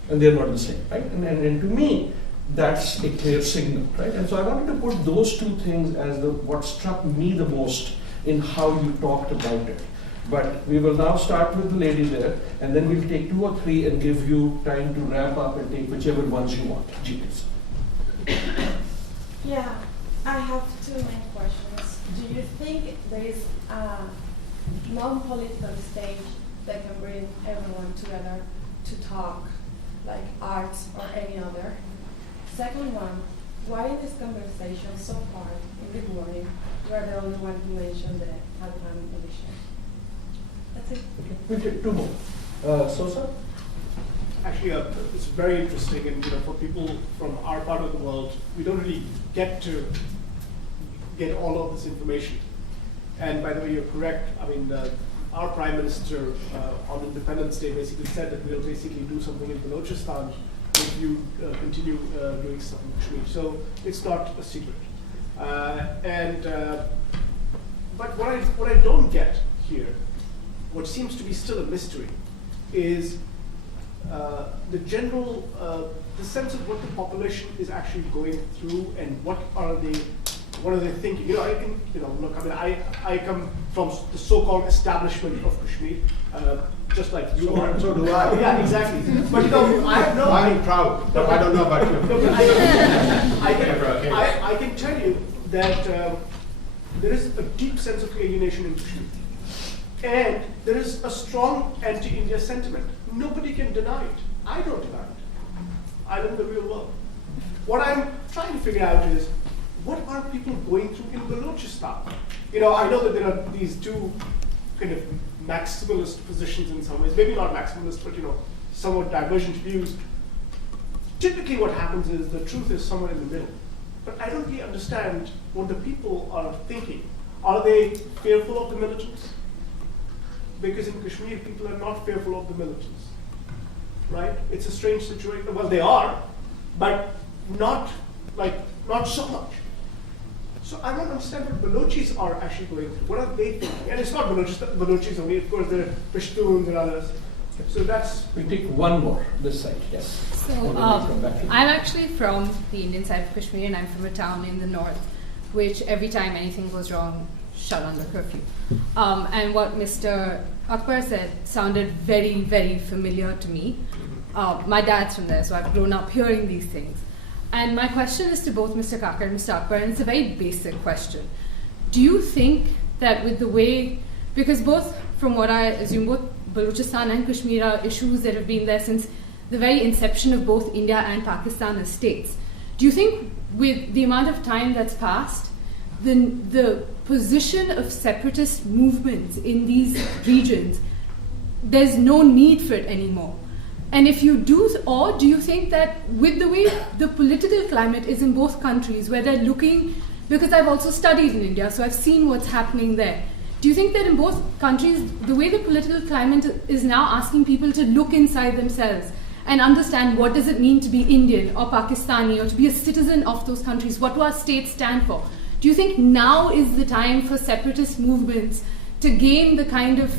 and they are not the same. Right? And to me, that's a clear signal. Right? And so I wanted to put those two things as what struck me the most in how you talked about it. But we will now start with the lady there, and then we'll take 2 or 3 and give you time to wrap up and take whichever ones you want. Jeez. Yeah, I have 2 main questions. Do you think there is a non-political stage that can bring everyone together to talk, like arts or any other? Second one, why in this conversation so far in the morning, you are the only one who mentioned the Taliban militia? That's it. Okay. We'll take 2 more. Sosa? Actually, it's very interesting, and for people from our part of the world, we don't really get to get all of this information. And by the way, you're correct. I mean, our Prime Minister on Independence Day basically said that we'll basically do something in Balochistan if you continue doing stuff in Kashmir. So it's not a secret. But what I don't get here, what seems to be still a mystery, is the general, the sense of what the population is actually going through and what are they thinking? I think, look, I mean, I come from the so-called establishment of Kashmir, just like you are. So do I. Yeah, exactly. But I have no. I'm proud, but I don't know about you. I can tell you that there is a deep sense of alienation in Kashmir. And there is a strong anti-India sentiment. Nobody can deny it. I don't deny it. I live in the real world. What I'm trying to figure out is, what are people going through in Balochistan? You know, I know that there are these two kind of maximalist positions in some ways, maybe not maximalist, but you know, somewhat divergent views. Typically what happens is the truth is somewhere in the middle. But I don't really understand what the people are thinking. Are they fearful of the militants? Because in Kashmir, people are not fearful of the militants, right? It's a strange situation. Well, they are, but not so much. So I don't understand what Balochis are actually going through. What are they thinking? And it's not Balochis only, of course, there are Pashtuns and others. So that's... We take one more, this side, yes. So And then we come back to I'm actually from the Indian side of Kashmir, and I'm from a town in the north, which every time anything goes wrong, shut under curfew. And what Mr. Akbar said sounded very, very familiar to me. My dad's from there, so I've grown up hearing these things. And my question is to both Mr. Kakar and Mr. Akbar, and it's a very basic question. Do you think that with the way, because both, from what I assume, both Balochistan and Kashmir are issues that have been there since the very inception of both India and Pakistan as states. Do you think with the amount of time that's passed, the position of separatist movements in these regions, there's no need for it anymore? And if you do, or do you think that with the way the political climate is in both countries, where they're looking, because I've also studied in India, so I've seen what's happening there. Do you think that in both countries, the way the political climate is now asking people to look inside themselves and understand what does it mean to be Indian or Pakistani or to be a citizen of those countries, what do our states stand for? Do you think now is the time for separatist movements to gain the kind of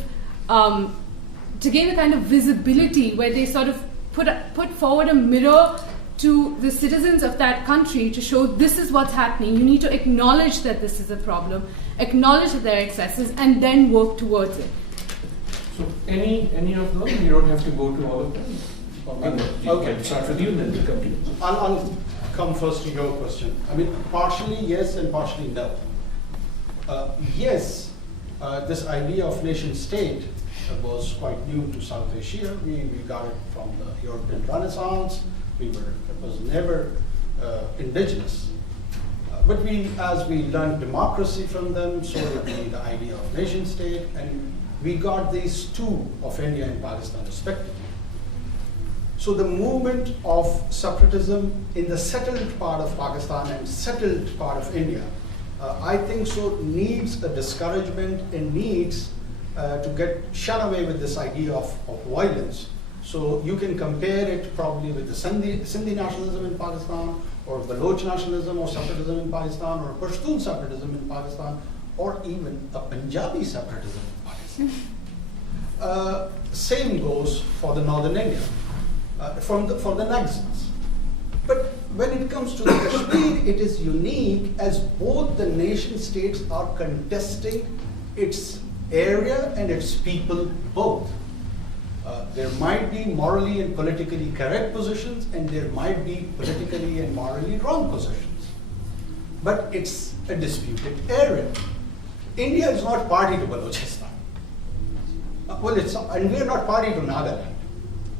visibility where they sort of put forward a mirror to the citizens of that country to show this is what's happening. You need to acknowledge that this is a problem, acknowledge that there are excesses, and then work towards it. So any of them, you don't have to go to all of them. Okay. Start with you and then we'll come to you. I'll come first to your question. I mean, partially yes and partially no. Yes, this idea of nation state was quite new to South Asia. We got it from the European Renaissance. It was never indigenous. But as we learned democracy from them, so did we the idea of nation state, and we got these two of India and Pakistan respectively. So the movement of separatism in the settled part of Pakistan and settled part of India, I think so needs a discouragement and needs to get shun away with this idea of violence. So you can compare it probably with the Sindhi nationalism in Pakistan, or Baloch nationalism or separatism in Pakistan, or Pashtun separatism in Pakistan, or even a Punjabi separatism in Pakistan. Same goes for the northern India, for the Naxals. But when it comes to the Kashmir, it is unique as both the nation states are contesting its area and its people both. There might be morally and politically correct positions, and there might be politically and morally wrong positions. But it's a disputed area. India is not party to Balochistan. And we are not party to Nagaland.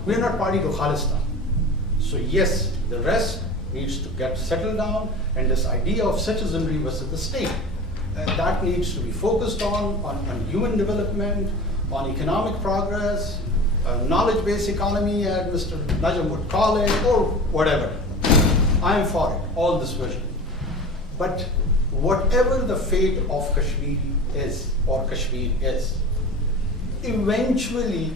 We are not party to Khalistan. So yes, the rest needs to get settled down, and this idea of citizenry versus the state, that needs to be focused on human development, on economic progress, knowledge-based economy, as Mr. Najam would call it, or whatever. I am for it, all this vision. But whatever the fate of Kashmir is, eventually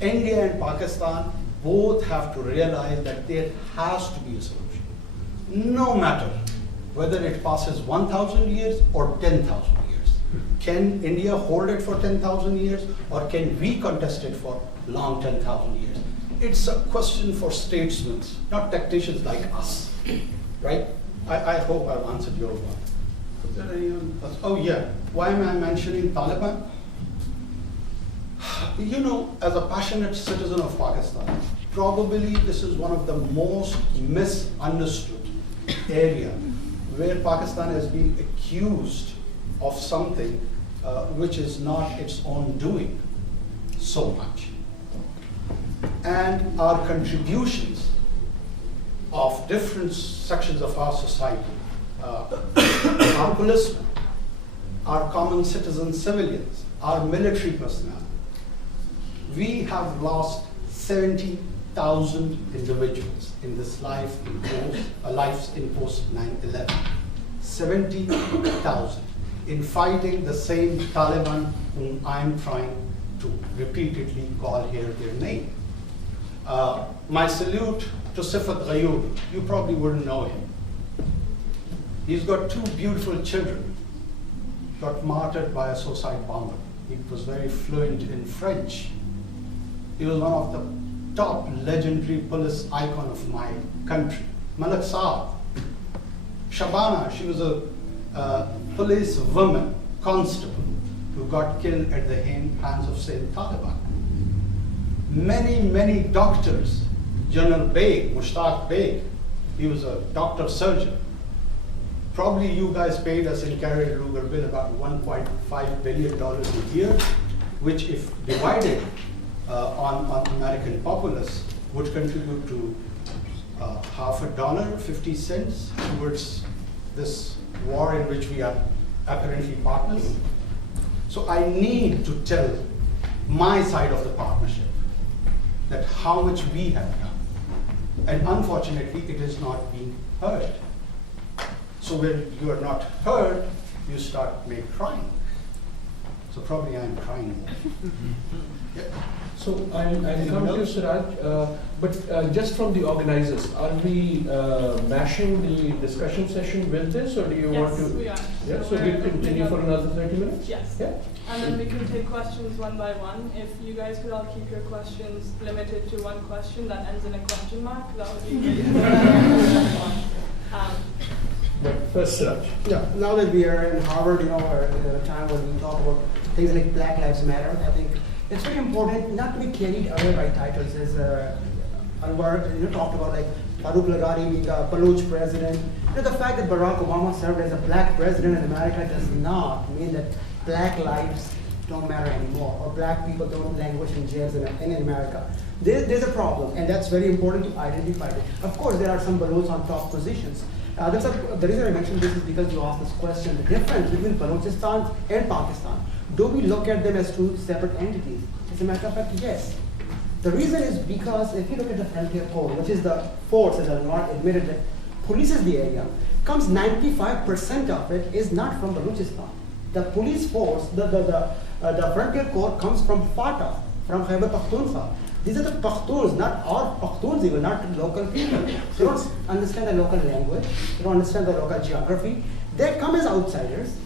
India and Pakistan both have to realize that there has to be a solution. No matter whether it passes 1,000 years or 10,000 years. Can India hold it for 10,000 years, or can we contest it for long 10,000 years? It's a question for statesmen, not tacticians like us, right? I hope I've answered your one. Is there anyone else? Oh yeah, why am I mentioning Taliban? You know, as a passionate citizen of Pakistan, probably this is one of the most misunderstood area where Pakistan has been accused of something which is not its own doing so much. And our contributions of different sections of our society our policemen, our common citizens, civilians, our military personnel. We have lost 70,000 individuals in this lives in post 9/11. 70,000 in fighting the same Taliban whom I'm trying to repeatedly call here their name. My salute to Sifat Ghayub. You probably wouldn't know him. He's got 2 beautiful children, got martyred by a suicide bomber. He was very fluent in French. He was one of the top legendary police icon of my country. Malik Saab. Shabana, she was a police woman, constable, who got killed at the hands of same Taliban. Many doctors, General Beg, Mushtaq Beg, he was a doctor surgeon. Probably you guys paid us in Carrier Ruger bill about $1.5 billion a year, which if divided on American populace would contribute to $0.50, 50 cents towards this war in which we are apparently partners. So I need to tell my side of the partnership that how much we have done. And unfortunately, it is not being heard. So when you are not heard, you start crying. So probably I'm crying more. Yeah. So I'll come to Siraj, but just from the organizers, are we mashing the discussion session with this, or do you want to? Yes, we are. Yeah, so we continue for another 30 minutes? Yes. Yeah. And then we can take questions one by one. If you guys could all keep your questions limited to one question that ends in a question mark, that would be great. But first, Siraj. Yeah, now that we are in Harvard, or in a time when we talk about things like Black Lives Matter, I think it's very important not to be carried away by titles. As Anwaar talked about, like Farouk Lagari being a Baloch president. The fact that Barack Obama served as a black president in America does not mean that black lives don't matter anymore, or black people don't languish in jails in America. There's a problem, and that's very important to identify it. Of course, there are some Balochs on top positions. The reason I mentioned this is because you asked this question, the difference between Balochistan and Pakistan. Do we look at them as 2 separate entities? As a matter of fact, yes. The reason is because if you look at the Frontier Code, which is the force, as Anwar admitted, that polices the area, comes 95% of it is not from Balochistan. The police force, the Frontier Code comes from FATA, from Khyber Pakhtunkhwa. These are the Pakhtuns, not our Pakhtuns even, not local people. They don't understand the local language, they don't understand the local geography. They come as outsiders,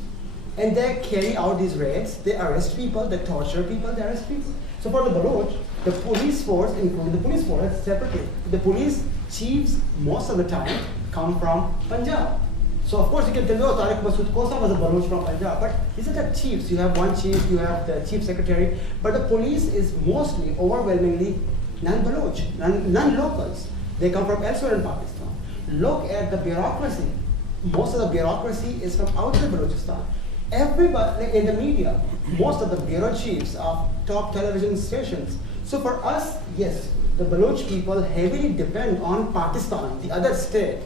and they carry out these raids. They arrest people, they torture people, they arrest people. So for the Baloch, the police force, including the police force, separately. The police chiefs, most of the time, come from Punjab. So of course you can tell me, oh, Tariq Masood Kosa was a Baloch from Punjab, but these are the chiefs. You have one chief, you have the chief secretary, but the police is mostly, overwhelmingly, non-Baloch, non-locals. They come from elsewhere in Pakistan. Look at the bureaucracy. Most of the bureaucracy is from outside Balochistan. Everybody in the media, most of the bureau chiefs of top television stations. So for us, yes, the Baloch people heavily depend on Pakistan, the other state,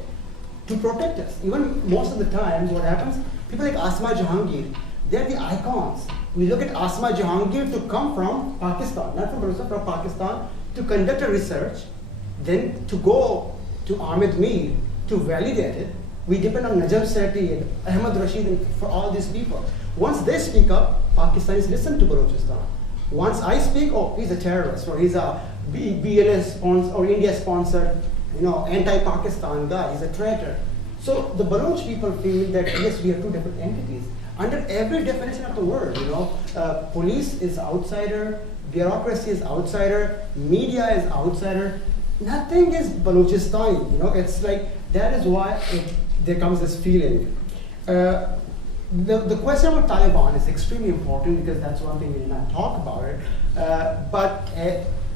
to protect us. Even most of the times, what happens, people like Asma Jahangir, they're the icons. We look at Asma Jahangir to come from Pakistan, not from Balochistan, from Pakistan, to conduct a research, then to go to Ahmed Mir to validate it. We depend on Najam Sethi and Ahmad Rashid and for all these people. Once they speak up, Pakistanis listen to Balochistan. Once I speak, oh, he's a terrorist, or he's a BLS sponsor or India sponsored, anti-Pakistan guy, he's a traitor. So the Baloch people feel that yes, we are 2 different entities. Under every definition of the word, police is outsider, bureaucracy is outsider, media is outsider. Nothing is Balochistan. It's like that is why there comes this feeling. The question about Taliban is extremely important because that's one thing we did not talk about it. But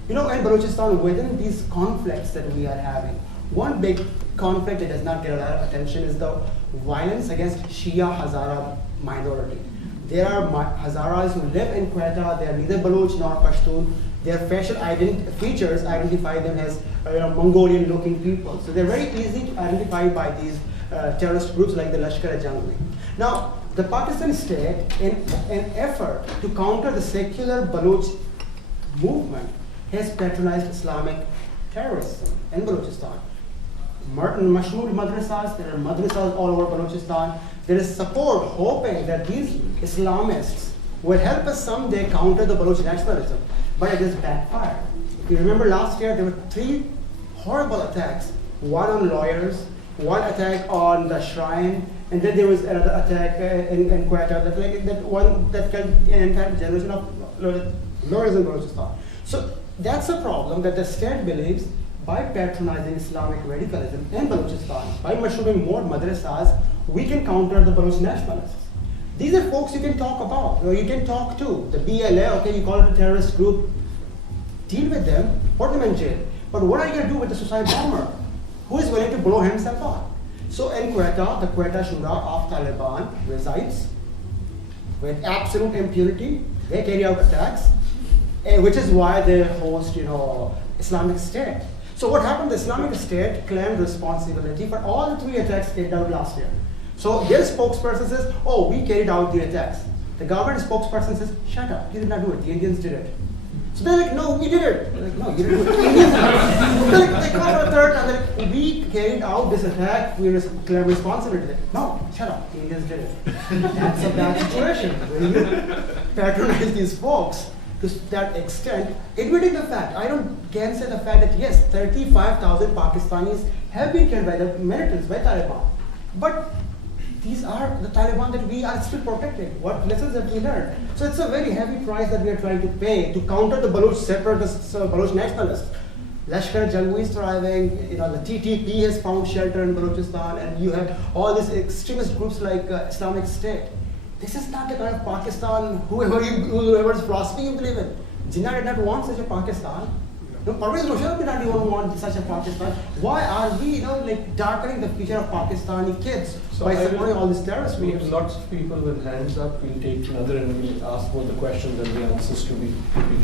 in Balochistan, within these conflicts that we are having, one big conflict that does not get a lot of attention is the violence against Shia Hazara minority. There are Hazaras who live in Quetta, they are neither Baloch nor Pashtun. Their facial features identify them as Mongolian-looking people. So they're very easy to identify by these terrorist groups like the Lashkar-e-Jhangvi. Now, the Pakistan state, in an effort to counter the secular Baloch movement, has patronized Islamic terrorism in Balochistan. Mashmool madrasas, there are madrasas all over Balochistan. There is support hoping that these Islamists will help us someday counter the Baloch nationalism, but it has backfired. If you remember last year, there were 3 horrible attacks, one on lawyers, one attack on the shrine, and then there was another attack in Quetta that killed an entire generation of lawyers in Balochistan. So that's a problem that the state believes by patronizing Islamic radicalism in Balochistan, by mushrooming more madrasas, we can counter the Baloch nationalists. These are folks you can talk about, or you can talk to. The BLA, okay, you call it a terrorist group, deal with them, put them in jail. But what are you going to do with the suicide bomber who is willing to blow himself up? So in Quetta, the Quetta Shura of Taliban resides with absolute impunity. They carry out attacks, which is why they host, Islamic State. So what happened? The Islamic State claimed responsibility for all the 3 attacks carried out last year. So their spokesperson says, oh, we carried out the attacks. The government spokesperson says, shut up, you did not do it, the Indians did it. So they're like, no, we did it. They're like, no, you didn't do it, the Indians did it. They come for a third time, they're like, we carried out this attack, we claim responsibility. No, shut up, the Indians did it. That's a bad situation when you patronize these folks to that extent, admitting the fact. I can say the fact that yes, 35,000 Pakistanis have been killed by the militants, by Taliban. But these are the Taliban that we are still protecting. What lessons have we learned? So it's a very heavy price that we are trying to pay to counter the Baloch separatists, Baloch nationalists. Lashkar-e-Jhangvi is thriving, the TTP has found shelter in Balochistan, and you have all these extremist groups like Islamic State. This is not the kind of Pakistan, whoever's philosophy you believe in. Jinnah did not want such a Pakistan. No, Parvez Musharraf did not even want such a Pakistan. Why are we, darkening the future of Pakistani kids by supporting all these terrorist groups? Lots of people with hands up. We'll take another and we'll ask both the questions and the answers to be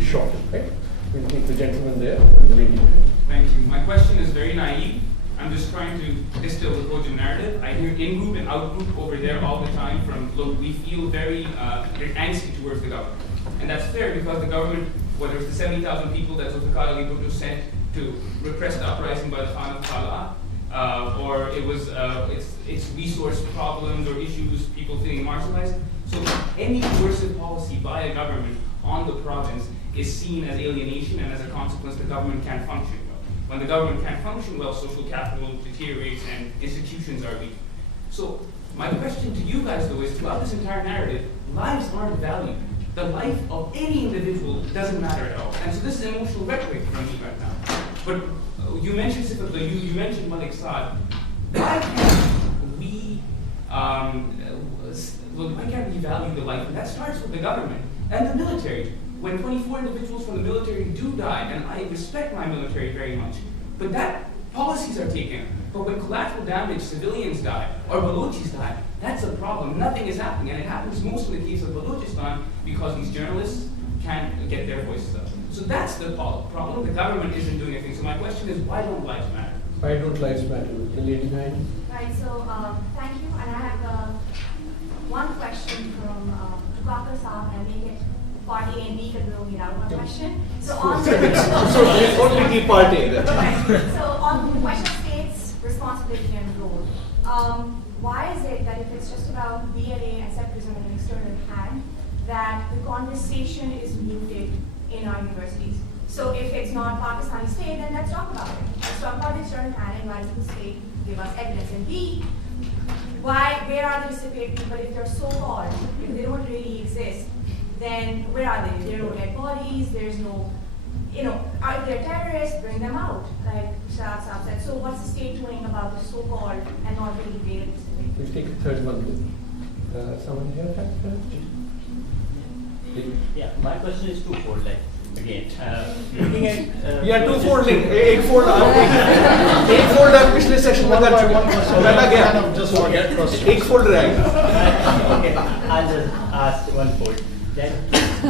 short. Okay? We'll take the gentleman there and the lady behind. Thank you. My question is very naive. I'm just trying to distill the cogent narrative. I hear in-group and out-group over there all the time from, look, we feel very angsty towards the government. And that's fair because the government, whether it's the 70,000 people that Zulfikar Ali Bhutto sent to repress the uprising by the Khan of Kala, or it was its resource problems or issues, people feeling marginalized. So any coercive policy by a government on the province is seen as alienation, and as a consequence the government can't function well. When the government can't function well, social capital deteriorates and institutions are weak. So my question to you guys though is, throughout this entire narrative, lives aren't valued. The life of any individual doesn't matter at all. And so this is emotional rhetoric from me right now. But you mentioned you mentioned Malik Saad. Why can't we value the life? And that starts with the government and the military. When 24 individuals from the military do die, and I respect my military very much, but that policies are taken. But when collateral damage, civilians die, or Balochis die, that's a problem. Nothing is happening, and it happens most in the case of Balochistan because these journalists can't get their voices up. So that's the problem. The government isn't doing anything. So my question is, why don't lives matter? Why don't lives matter? The lady behind you. Right, so thank you. And I have one question from Kakar Saab, and I make it Pardee and we can roll it out one question. So on the only party. Right. So on the question of states' responsibility and role, why is it that if it's just about BLA and separatism in an external hand, that the conversation is muted in our universities? So if it's not Pakistani state, then let's talk about it. Let's talk about the external hand, and why does the state give us evidence? And B, where are the recipient people if they're so-called, if they don't really exist? Then where are they? There are no dead bodies, there's no, are there terrorists? Bring them out, like Siraj said. So what's the state doing about the so-called and not really debated recipient? We'll take a third one. Someone here? Yeah, my question is twofold. Again, looking at yeah, twofold link. Eightfold. Eightfold. पिछले session में कर चुका हूँ. पहला क्या? Just forget question. Eightfold रहेगा. Okay, I'll just ask one fold. That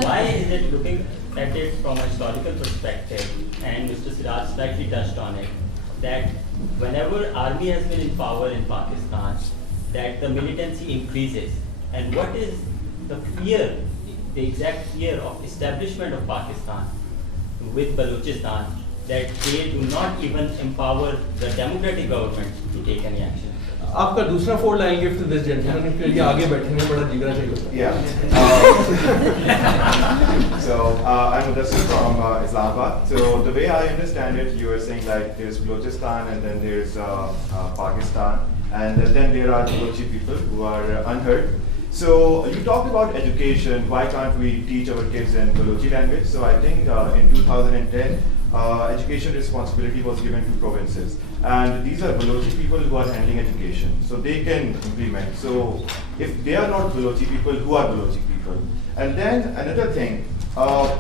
why is it looking at it from a historical perspective? And Mr. Siraj slightly touched on it. that whenever army has been in power in Pakistan, that the militancy increases. And what is the fear, the exact fear of establishment of Pakistan with Balochistan, that they do not even empower the democratic government to take any action? आपका दूसरा fold I'll give to this gentleman के लिए आगे बैठने में बड़ा जिगरा चाहिए होता है. Yeah. So I'm Adil from Islamabad. So the way I understand it, you are saying like there's Balochistan and then there's Pakistan, and then there are Balochi people who are unheard. So you talked about education. Why can't we teach our kids in Balochi language? So I think in 2010, education responsibility was given to provinces. And these are Balochi people who are handling education. So they can implement. So if they are not Balochi people, who are Balochi people? And then another thing,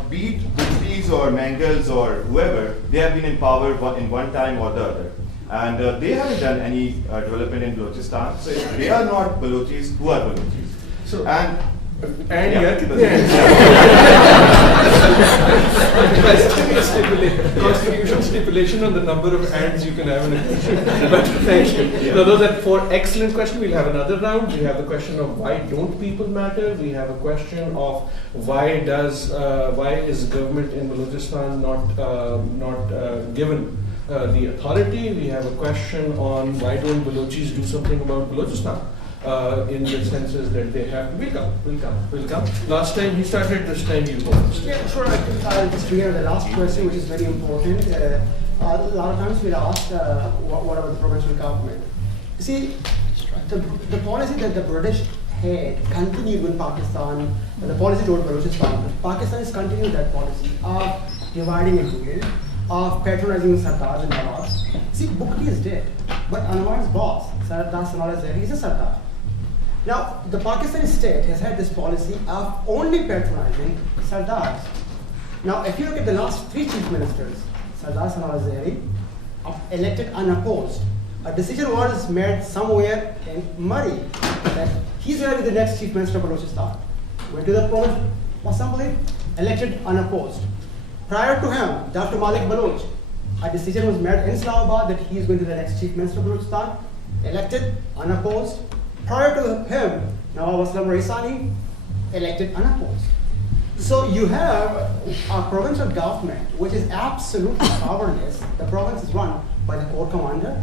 be it Bhuttis or Mangals or whoever, they have been in power in one time or the other. And they haven't done any development in Balochistan. So if they are not Balochis, who are Balochis? So And yeah, Constitution stipulation on the number of ands you can have in a question. But thank you. No, those are 4 excellent questions. We'll have another round. We have the question of why don't people matter. We have a question of why is government in Balochistan not given the authority. We have a question on why don't Balochis do something about Balochistan. In the senses that they have to. Will come. Last time he started, this time you go first. Yeah, sure. I'll just clear the last question, which is very important. A lot of times we're asked, what about the provincial government? You see, the policy that the British had continued with Pakistan, the policy toward Balochistan, Pakistan has continued that policy of dividing into it, of patronizing Sardars and Nawabs. See, Bukti is dead, but Anwar's boss, Sardar Sanawaz Zaidi, is a Sardar. Now, the Pakistani state has had this policy of only patronizing Sardars. Now, if you look at the last 3 chief ministers, Sardar Sanawaz Zaidi, elected unopposed. A decision was made somewhere in Murray that he's going to be the next chief minister of Balochistan. Went to the provincial assembly, elected unopposed. Prior to him, Dr. Malik Baloch, a decision was made in Islamabad that he is going to be the next chief minister of Balochistan, elected unopposed. Prior to him, Nawab Aslam Raisani, elected unopposed. So you have a provincial government which is absolutely powerless. The province is run by the corps commander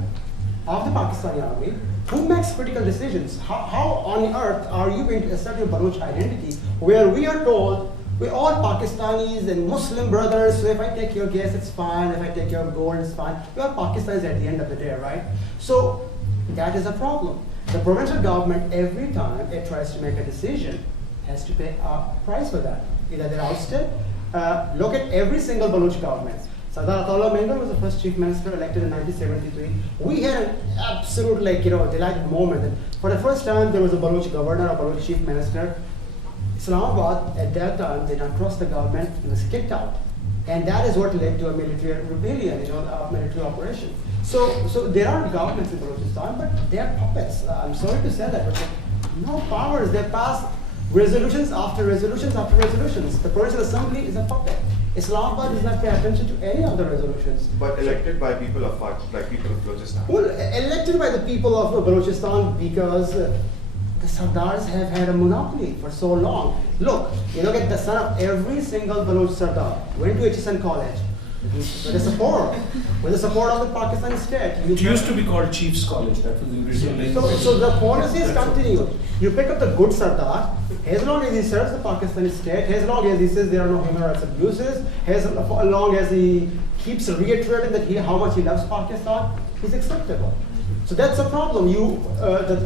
of the Pakistani army, who makes critical decisions. How on earth are you going to assert your Baloch identity where we are told we're all Pakistanis and Muslim brothers, so if I take your gas, it's fine. If I take your gold, it's fine. We are Pakistanis at the end of the day, right? So that is a problem. The provincial government, every time it tries to make a decision, has to pay a price for that. Either they're ousted. Look at every single Baloch government. Sardar Ataullah Mengal was the first chief minister elected in 1973. We had an absolute, delighted moment that for the first time there was a Baloch governor, a Baloch chief minister. Islamabad at that time did not trust the government. He was kicked out, and that is what led to a military rebellion, a military operation. So there are governments in Balochistan, but they are puppets. I'm sorry to say that, but no powers. They pass resolutions after resolutions after resolutions. The Provincial Assembly is a puppet. Islamabad does not pay attention to any of the resolutions. But elected by people of Balochistan. Well, elected by the people of Balochistan because the Sardars have had a monopoly for so long. Look, you look at the son of every single Baloch Sardar went to HSN college. With the support of the Pakistani state. It used to be called Chiefs College. That was the original name. So the policy is continued. You pick up the good Sardar, as long as he serves the Pakistani state, as long as he says there are no human rights abuses, as long as he keeps reiterating that how much he loves Pakistan, he's acceptable. So that's a problem.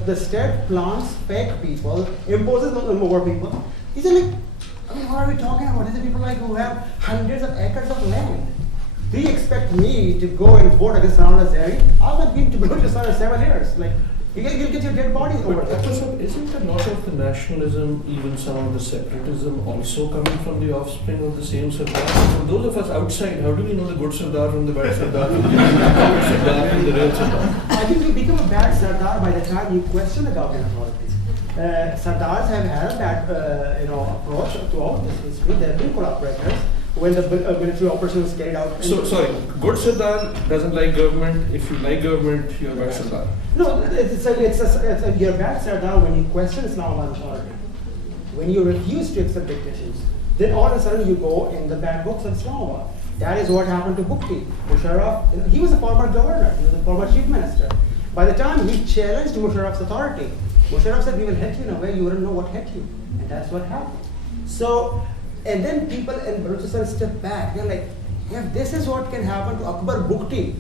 The state plants fake people, imposes on more people. These are what are we talking about? These are people who have hundreds of acres of land. Do you expect me to go and vote against Sanawaz Zaidi? I've not been to Balochistan for 7 years. You'll get your dead body over there. Isn't a lot of the nationalism, even some of the separatism, also coming from the offspring of the same Sardar? For those of us outside, how do we know the good Sardar from the bad Sardar, from the Sardar from the real Sardar? I think you become a bad Sardar by the time you question the government authorities. Sardars have had that approach throughout this history. They have been collaborators. when the military operation was carried out. So, sorry, good Sardar doesn't like government. If you like government, you're bad Sardar. No, you're bad Sardar when you question Islamabad authority. When you refuse to accept dictations, then all of a sudden you go in the bad books of Islamabad. That is what happened to Bukti. Musharraf, he was a former governor, he was a former chief minister. By the time he challenged Musharraf's authority, Musharraf said, we will hit you in a way you wouldn't know what hit you. And that's what happened. So, and then people in Balochistan step back. They're like, if this is what can happen to Akbar Bukti,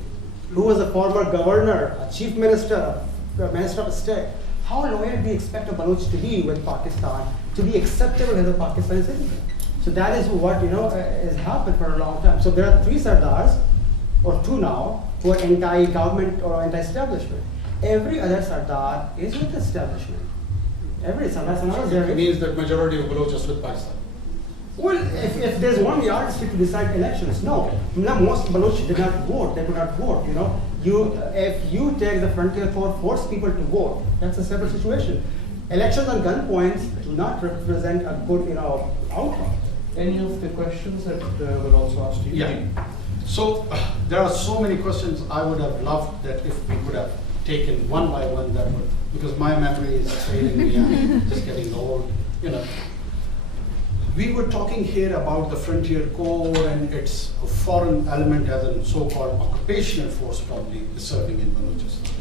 who was a former governor, a chief minister, a minister of state, how loyal do we expect a Baloch to be with Pakistan, to be acceptable as a Pakistani citizen? So that is what has happened for a long time. So there are 3 Sardars, or 2 now, who are anti-government or anti-establishment. Every other Sardar is with the establishment. Every Sardar is there. It means that majority of Baloch is with Pakistan. Well, if there's one yardstick to decide elections, no. Most Baloch did not vote. They could not vote. If you take the frontier force people to vote, that's a separate situation. Elections on gunpoints do not represent a good, outcome. Any of the questions that were also asked to you? Yeah. So there are so many questions I would have loved that if we could have taken one by one, that would, because my memory is failing me. I'm just getting old. We were talking here about the Frontier Corps and its foreign element as a so-called occupational force probably serving in Balochistan.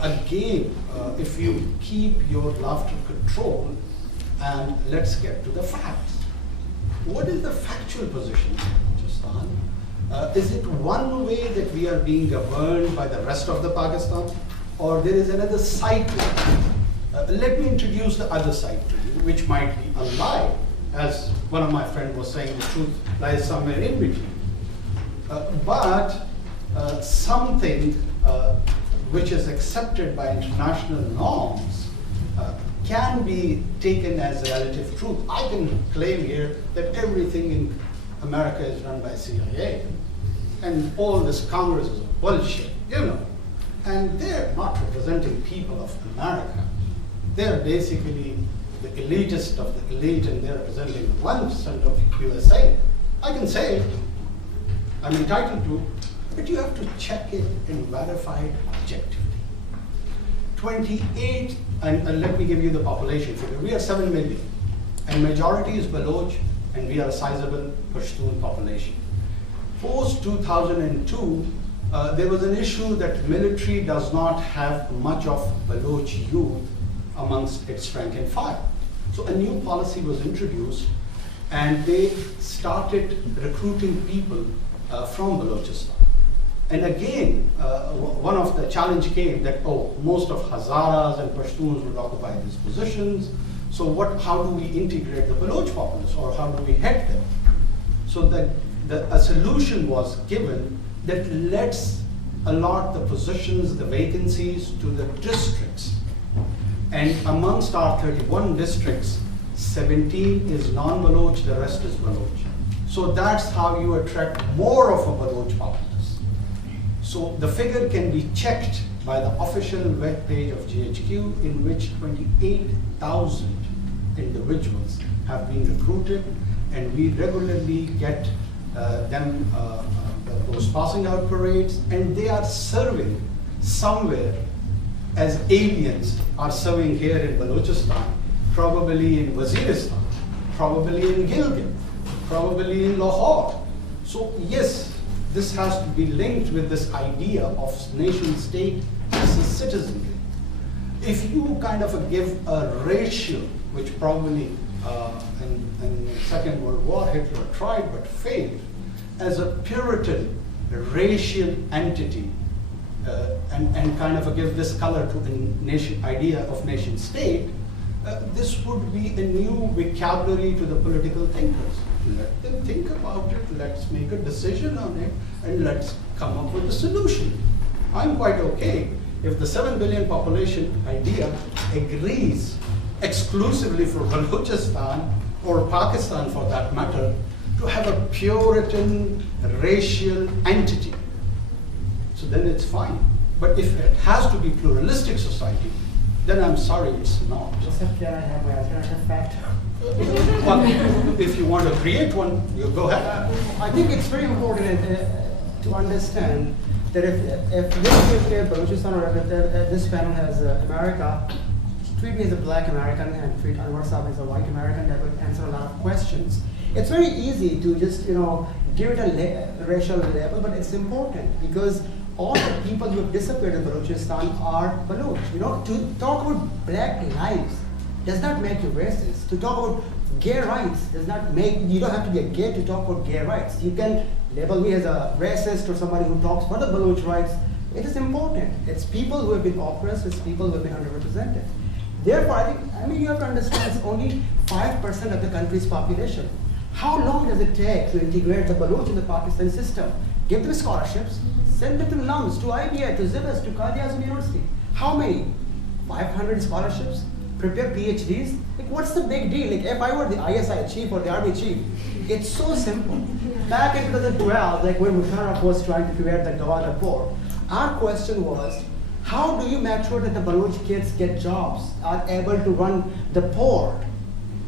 Again, if you keep your laughter control, and let's get to the facts. What is the factual position in Balochistan? Is it one way that we are being governed by the rest of the Pakistan, or there is another side to it? Let me introduce the other side to you, which might be a lie. As one of my friends was saying, the truth lies somewhere in between. But something which is accepted by international norms can be taken as relative truth. I can claim here that everything in America is run by CIA, and all this Congress is bullshit, And they're not representing people of America. They're basically the elitist of the elite, and they're representing 1% of USA. I can say it. I'm entitled to, but you have to check it and verify it objectively. 28, and let me give you the population figure. We are 7 million, and majority is Baloch, and we are a sizable Pashtun population. Post 2002, there was an issue that military does not have much of Baloch youth amongst its rank and file. So a new policy was introduced, and they started recruiting people from Balochistan. And again, one of the challenge came that, most of Hazaras and Pashtuns would occupy these positions. So how do we integrate the Baloch populace, or how do we head them? So that a solution was given that let's allot the positions, the vacancies to the districts. And amongst our 31 districts, 17 is non-Baloch, the rest is Baloch. So that's how you attract more of a Baloch populace. So the figure can be checked by the official web page of GHQ, in which 28,000 individuals have been recruited, and we regularly get those passing out parades, and they are serving somewhere as aliens are serving here in Balochistan, probably in Waziristan, probably in Gilgit, probably in Lahore. So yes, this has to be linked with this idea of nation state versus citizenry. If you kind of give a ratio, which probably in the Second World War Hitler tried but failed, as a Puritan racial entity, and kind of give this color to the idea of nation state, this would be a new vocabulary to the political thinkers. Let them think about it, let's make a decision on it, and let's come up with a solution. I'm quite okay if the 7 billion population idea agrees exclusively for Balochistan, or Pakistan for that matter, to have a Puritan racial entity. So then it's fine. But if it has to be pluralistic society, then I'm sorry, it's not. Except that I have my alternative fact. Well, if you want to create one, you go ahead. I think it's very important to understand that if Balochistan or if this panel has America, treat me as a black American and treat Anwar Saab as a white American, that would answer a lot of questions. It's very easy to just, give it a racial label, but it's important because all the people who have disappeared in Balochistan are Baloch. To talk about black lives does not make you racist. To talk about gay rights does not make, you don't have to be a gay to talk about gay rights. You can label me as a racist or somebody who talks for the Baloch rights. It is important. It's people who have been oppressed, it's people who have been underrepresented. Therefore, I think you have to understand it's only 5% of the country's population. How long does it take to integrate the Baloch in the Pakistan system? Give them scholarships, send them to LUMS, to IBI, to ZIBAS, to Qadi Azam University. How many? 500 scholarships? Prepare PhDs? What's the big deal? If I were the ISI chief or the army chief, it's so simple. Back in 2012, when Musharraf was trying to create the Gawad report, our question was, how do you make sure that the Baloch kids get jobs, are able to run the port?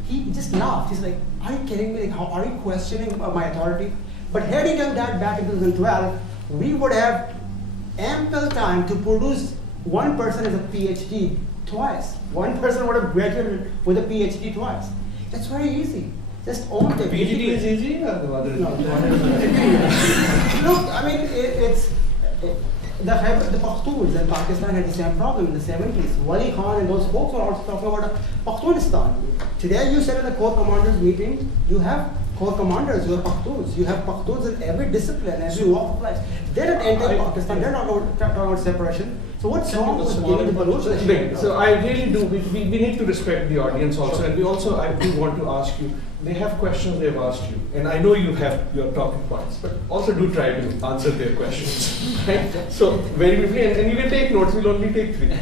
He just laughed. He's like, are you kidding me? How are you questioning my authority? But had he done that back in 2012, we would have ample time to produce one person as a PhD twice. One person would have graduated with a PhD twice. That's very easy. Just own the PhD is easy or the other? No, it's the Pakhtuns in Pakistan had the same problem in the 70s. Wali Khan and those folks were also talking about Pakhtunistan. Today you said in the Corps Commanders meeting, you have Corps Commanders who are Pakhtuns. You have Pakhtuns in every discipline, every walk of life. They're not anti-Pakistan, they're not talking about separation. So what's wrong with giving the Baloch? So I really do, we need to respect the audience also, and I do want to ask you, they have questions they've asked you, and I know you have your talking points, but also do try to answer their questions. Right? So very briefly, and you can take notes, we'll only take 3. Yes.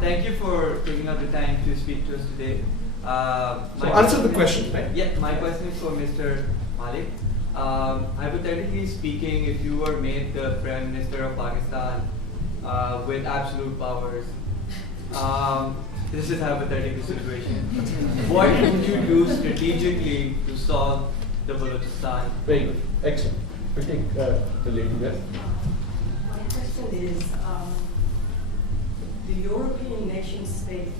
Thank you for taking out the time to speak to us today. So answer the question, right? Yeah, my question is for Mr. Malik. Hypothetically speaking, if you were made the Prime Minister of Pakistan with absolute powers, this is a hypothetical situation. What would you do strategically to solve the Balochistan? Very good, excellent. We'll take the lady there. My question is, the European nation state,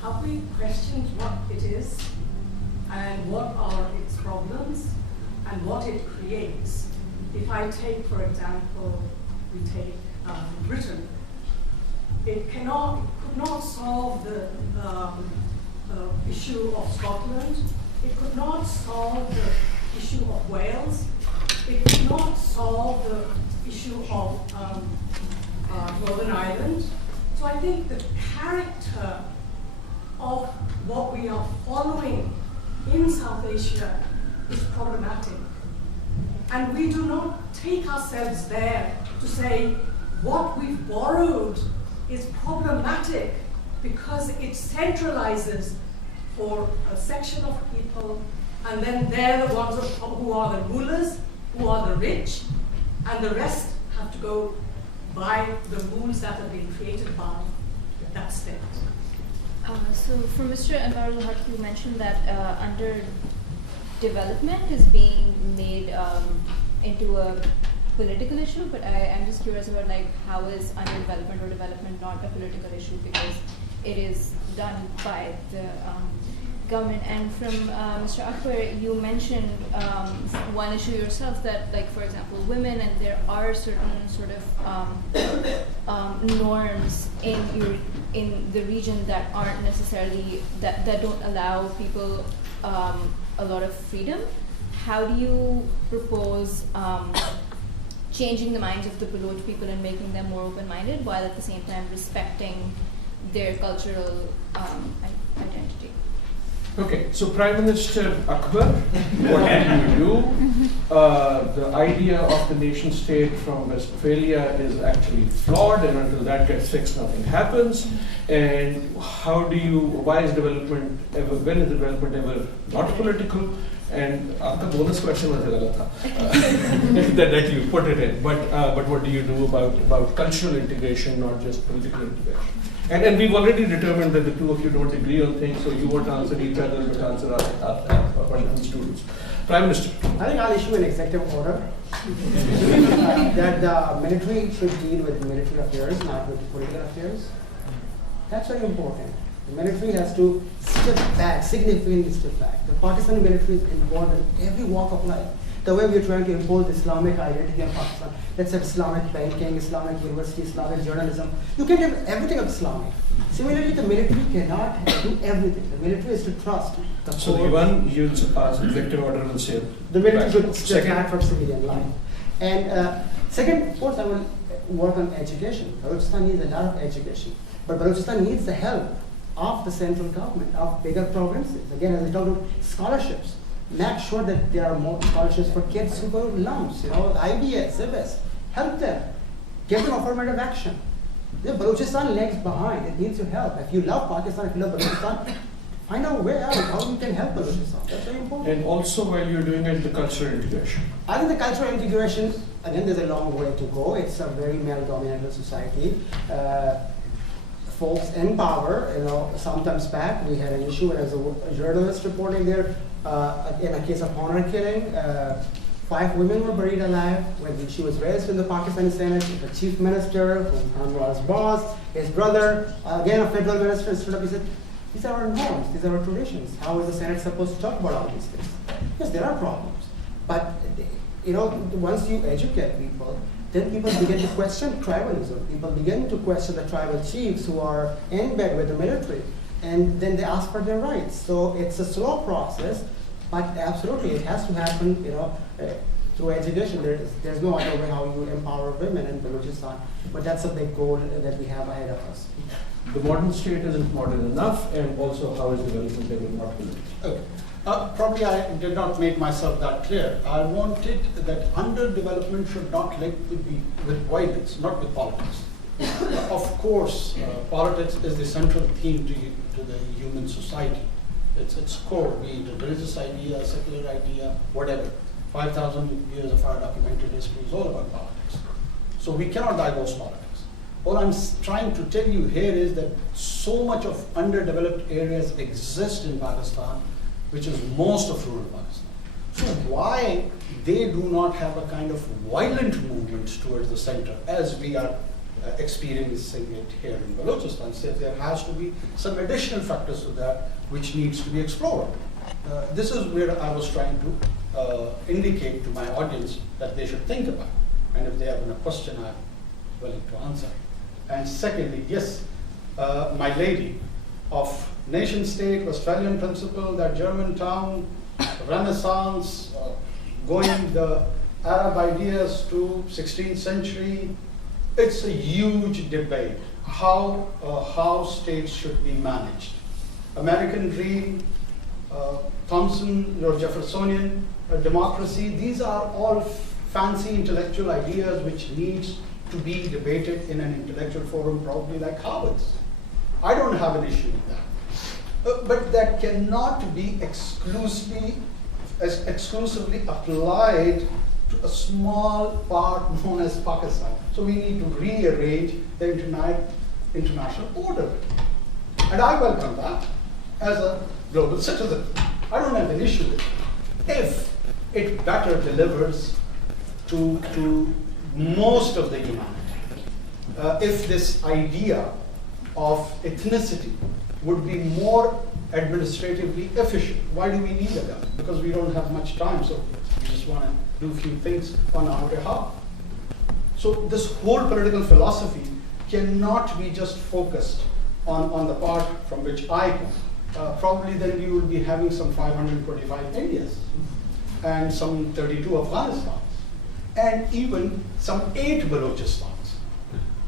have we questioned what it is and what are its problems and what it creates? If I take, for example, we take Britain, it could not solve the issue of Scotland. It could not solve the issue of Wales. It could not solve the issue of Northern Ireland. So I think the character of what we are following in South Asia is problematic. And we do not take ourselves there to say what we've borrowed is problematic because it centralizes for a section of people, and then they're the ones who are the rulers, who are the rich, and the rest have to go by the rules that have been created by that state. So for Mr. Anwar, you mentioned that under development is being made into a political issue, but I'm just curious about how is underdevelopment or development not a political issue, because it is done by the government. And from Mr. Akbar, you mentioned one issue yourself that, for example, women, and there are certain sort of norms in the region that aren't necessarily, that don't allow people a lot of freedom. How do you propose changing the minds of the Baloch people and making them more open-minded, while at the same time respecting their cultural identity? Okay, so Prime Minister Akbar, what do you do? The idea of the nation state from Westphalia is actually flawed, and until that gets fixed, nothing happens. And why is development ever, when is development ever not political? And the bonus question was that you put it in. But what do you do about cultural integration, not just political integration? And we've already determined that the two of you don't agree on things, so you won't answer each other, but answer our students. Prime Minister. I think I'll issue an executive order that the military should deal with military affairs, not with political affairs. That's very important. The military has to step back, significantly step back. The Pakistani military is involved in every walk of life. The way we're trying to impose Islamic identity in Pakistan, let's say Islamic banking, Islamic university, Islamic journalism, you can have everything of Islamic. Similarly, the military cannot do everything. The military is to trust. So the one you'll pass executive order on sale. The military should step back from civilian life. And second, of course, I will work on education. Balochistan needs a lot of education. But Balochistan needs the help of the central government, of bigger provinces. Again, as I talked about scholarships, make sure that there are more scholarships for kids who go to lumps, IBS, CBS. Help them. Give them affirmative action. Balochistan lags behind. It needs your help. If you love Pakistan, if you love Balochistan, find out a way out how you can help Balochistan. That's very important. And also, while you're doing it, the cultural integration. I think the cultural integration, again, there's a long way to go. It's a very male-dominated society. Folks in power, sometimes back, we had an issue as a journalist reporting there, in a case of honor killing. 5 women were buried alive when she was raised in the Pakistani Senate. The chief minister, Anwaar's boss, his brother, again a federal minister, stood up. He said, "These are our norms, these are our traditions. How is the Senate supposed to talk about all these things?" Yes, there are problems, but once you educate people, then people begin to question tribalism. People begin to question the tribal chiefs who are in bed with the military, and then they ask for their rights. So it's a slow process, but absolutely it has to happen. Through education. There's no other way how you empower women in Balochistan, but that's a big goal that we have ahead of us. The modern state isn't modern enough, and also how is development ever not good? Okay. Probably I did not make myself that clear. I wanted that underdevelopment should not link with violence, not with politics. Of course, politics is the central theme to the human society. It's core, be it a religious idea, a secular idea, whatever. 5,000 years of our documented history is all about politics. So we cannot divorce politics. All I'm trying to tell you here is that so much of underdeveloped areas exist in Pakistan, which is most of rural Pakistan. So why they do not have a kind of violent movement towards the center as we are experiencing it here in Balochistan? So there has to be some additional factors to that which needs to be explored. This is where I was trying to indicate to my audience that they should think about. And if they have a question, I'm willing to answer. And secondly, yes, my lady, of nation state, Westphalian principle, that German town, Renaissance, going the Arab ideas to 16th century, it's a huge debate how states should be managed. American dream, Thompson or Jeffersonian democracy, these are all fancy intellectual ideas which needs to be debated in an intellectual forum, probably like Harvard's. I don't have an issue with that. But that cannot be exclusively applied to a small part known as Pakistan. So we need to rearrange the international order. And I welcome that as a global citizen. I don't have an issue with it. If it better delivers to most of the humanity, if this idea of ethnicity would be more administratively efficient. Why do we need a government? Because we don't have much time, so we just want to do a few things on our behalf. So this whole political philosophy cannot be just focused on the part from which I come. Probably then we will be having some 525 Indias and some 32 Afghanistans and even some 8 Balochistan.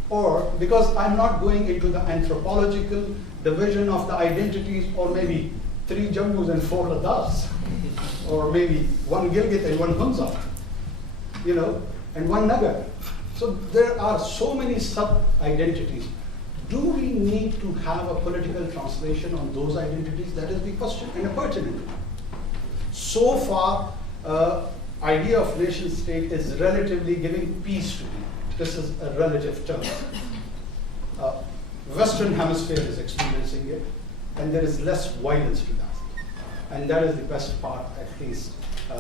Or because I'm not going into the anthropological division of the identities, or maybe 3 Jammus and 4 Ladaks, or maybe 1 Gilgit and 1 Hunza, and 1 Nagar. So there are so many sub-identities. Do we need to have a political translation on those identities? That is the question, and a pertinent one. So far, idea of nation state is relatively giving peace to people. This is a relative term. Western Hemisphere is experiencing it, and there is less violence to that. And that is the best part, at least,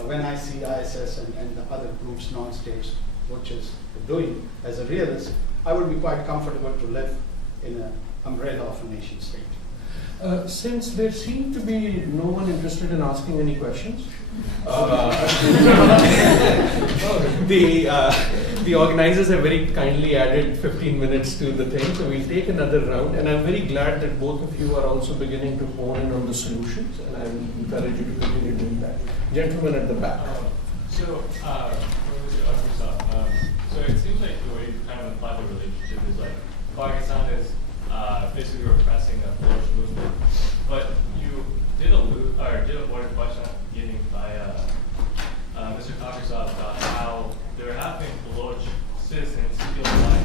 when I see ISS and the other groups, non-states, which is doing as a realist, I would be quite comfortable to live in an umbrella of a nation state. Since there seem to be no one interested in asking any questions, the organizers have very kindly added 15 minutes to the thing, so we'll take another round. And I'm very glad that both of you are also beginning to hone in on the solutions, and I encourage you to continue doing that. Gentlemen at the back. So it seems like the way you kind of imply the relationship is like Pakistan is basically repressing a Baloch movement, but you did avoid a question at the beginning by Mr. Kakar about how there have been Baloch citizens killed by,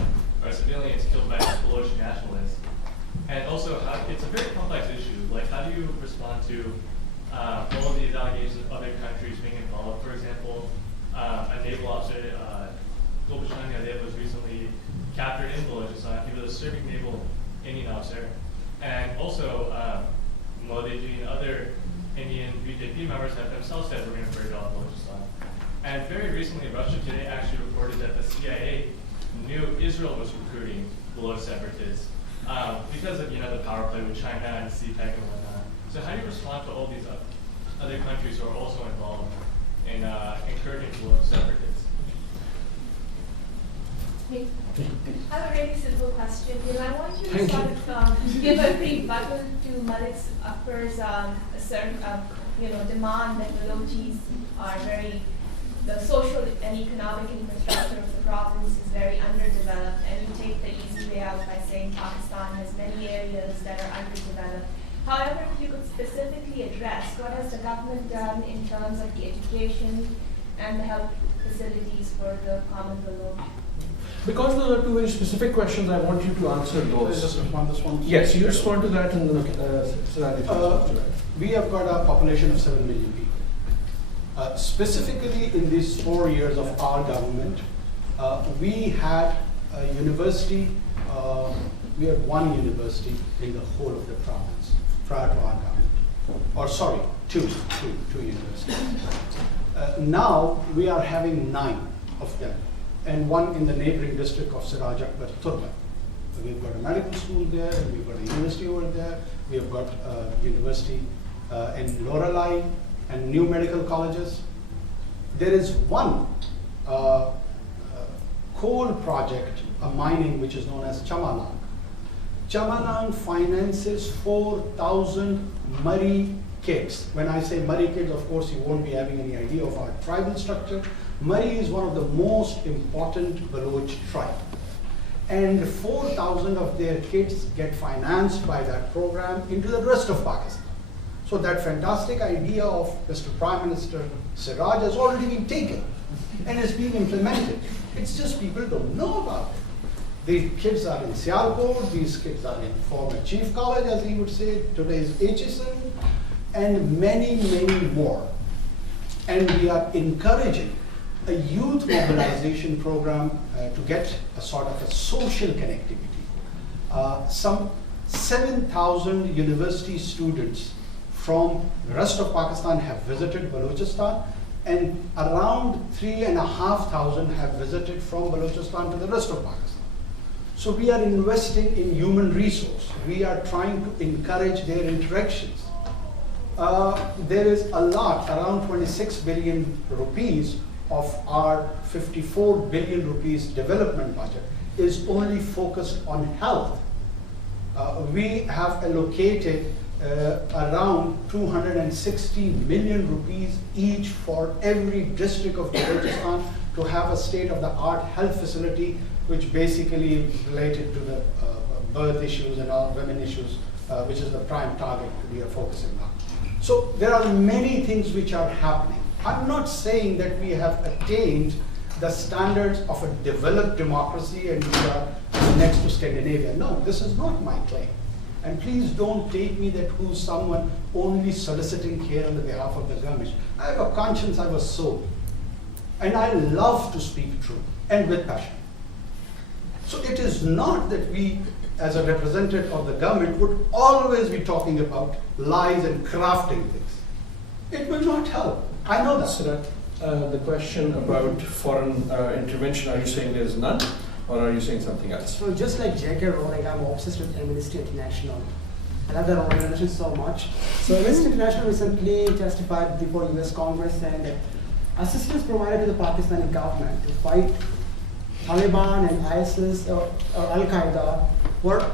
or civilians killed by Baloch nationalists, and also it's a very complex issue. Like, how do you respond to all of these allegations of other countries being involved? For example, a naval officer, Adil, was recently captured in Balochistan. He was a serving naval Indian officer, and also Modi and other Indian BJP members have themselves said we're going to break off Balochistan. And very recently, Russia Today actually reported that the CIA knew Israel was recruiting Baloch separatists because of the power play with China and CPEC and whatnot. So how do you respond to all these other countries who are also involved in encouraging Baloch separatists? I have a really simple question. I want you to sort of give a rebuttal to Malik's Akbar's demand that Balochis are the social and economic infrastructure of the province is very underdeveloped, and you take the easy way out by saying Pakistan has many areas that are underdeveloped. However, if you could specifically address what has the government done in terms of the education and the health facilities for the common Baloch? Because those are two very specific questions, I want you to answer those. Just respond to this one. Yes, you respond to that, and then Siraj. We have got a population of 7 million people. Specifically in these 4 years of our government, we had a university, we had one university in the whole of the province prior to our government. Or sorry, two universities. Now we are having 9 of them, and one in the neighboring district of Siraj, Akbar, Turban. We've got a medical school there, and we've got a university over there. We have got a university in Lorelei and new medical colleges. There is one coal project, a mining, which is known as Chamalang. Chamalang finances 4,000 Murray kids. When I say Murray kids, of course, you won't be having any idea of our tribal structure. Murray is one of the most important Baloch tribe. And 4,000 of their kids get financed by that program into the rest of Pakistan. So that fantastic idea of Mr. Prime Minister Siraj has already been taken and is being implemented. It's just people don't know about it. The kids are in Sialkot, these kids are in former Chief College, as he would say, today's HSN, and many, many more. And we are encouraging a youth mobilization program to get a sort of a social connectivity. Some 7,000 university students from the rest of Pakistan have visited Balochistan, and around 3,500 have visited from Balochistan to the rest of Pakistan. So we are investing in human resource. We are trying to encourage their interactions. There is a lot, around 26 billion rupees of our 54 billion rupees development budget is only focused on health. We have allocated around 260 million rupees each for every district of Balochistan to have a state-of-the-art health facility, which basically is related to the birth issues and all women issues, which is the prime target we are focusing on. So there are many things which are happening. I'm not saying that we have attained the standards of a developed democracy and we are next to Scandinavia. No, this is not my claim. And please don't take me that who's someone only soliciting care on the behalf of the government. I have a conscience, I was sold. And I love to speak truth and with passion. So it is not that we as a representative of the government, would always be talking about lies and crafting things. It will not help. I know that. Siraj, the question about foreign intervention, are you saying there's none, or are you saying something else? So just like J.K. Rowling, I'm obsessed with Amnesty International. I love that organization so much. So Amnesty International recently testified before US Congress saying that assistance provided to the Pakistani government to fight Taliban and ISIS or Al-Qaeda were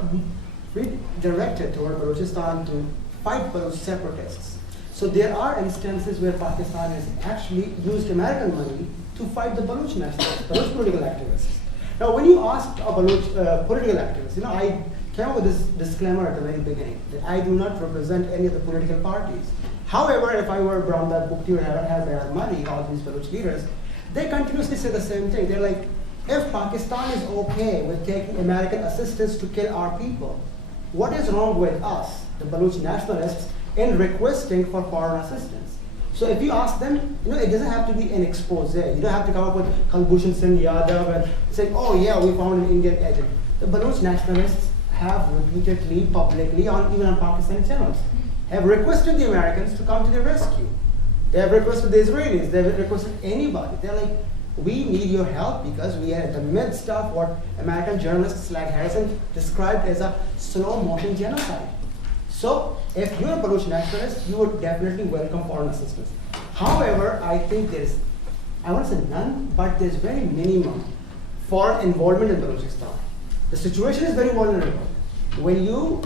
redirected toward Balochistan to fight Baloch separatists. So there are instances where Pakistan has actually used American money to fight the Baloch nationalists, Baloch political activists. Now when you ask a Baloch political activist, I came up with this disclaimer at the very beginning that I do not represent any of the political parties. However, if I were Bramdad Bukti or have money, all these Baloch leaders, they continuously say the same thing. They're like, if Pakistan is okay with taking American assistance to kill our people, what is wrong with us, the Baloch nationalists, in requesting for foreign assistance? So if you ask them, it doesn't have to be an expose. You don't have to come up with Kulbhushan Singh Yadav and say, oh yeah, we found an Indian agent. The Baloch nationalists have repeatedly, publicly, even on Pakistani channels, have requested the Americans to come to their rescue. They have requested the Israelis, they have requested anybody. They're like, we need your help because we are in the midst of what American journalists like Harrison described as a slow motion genocide. So if you're a Baloch nationalist, you would definitely welcome foreign assistance. However, I think there's, I won't say none, but there's very minimum foreign involvement in Balochistan. The situation is very vulnerable. When you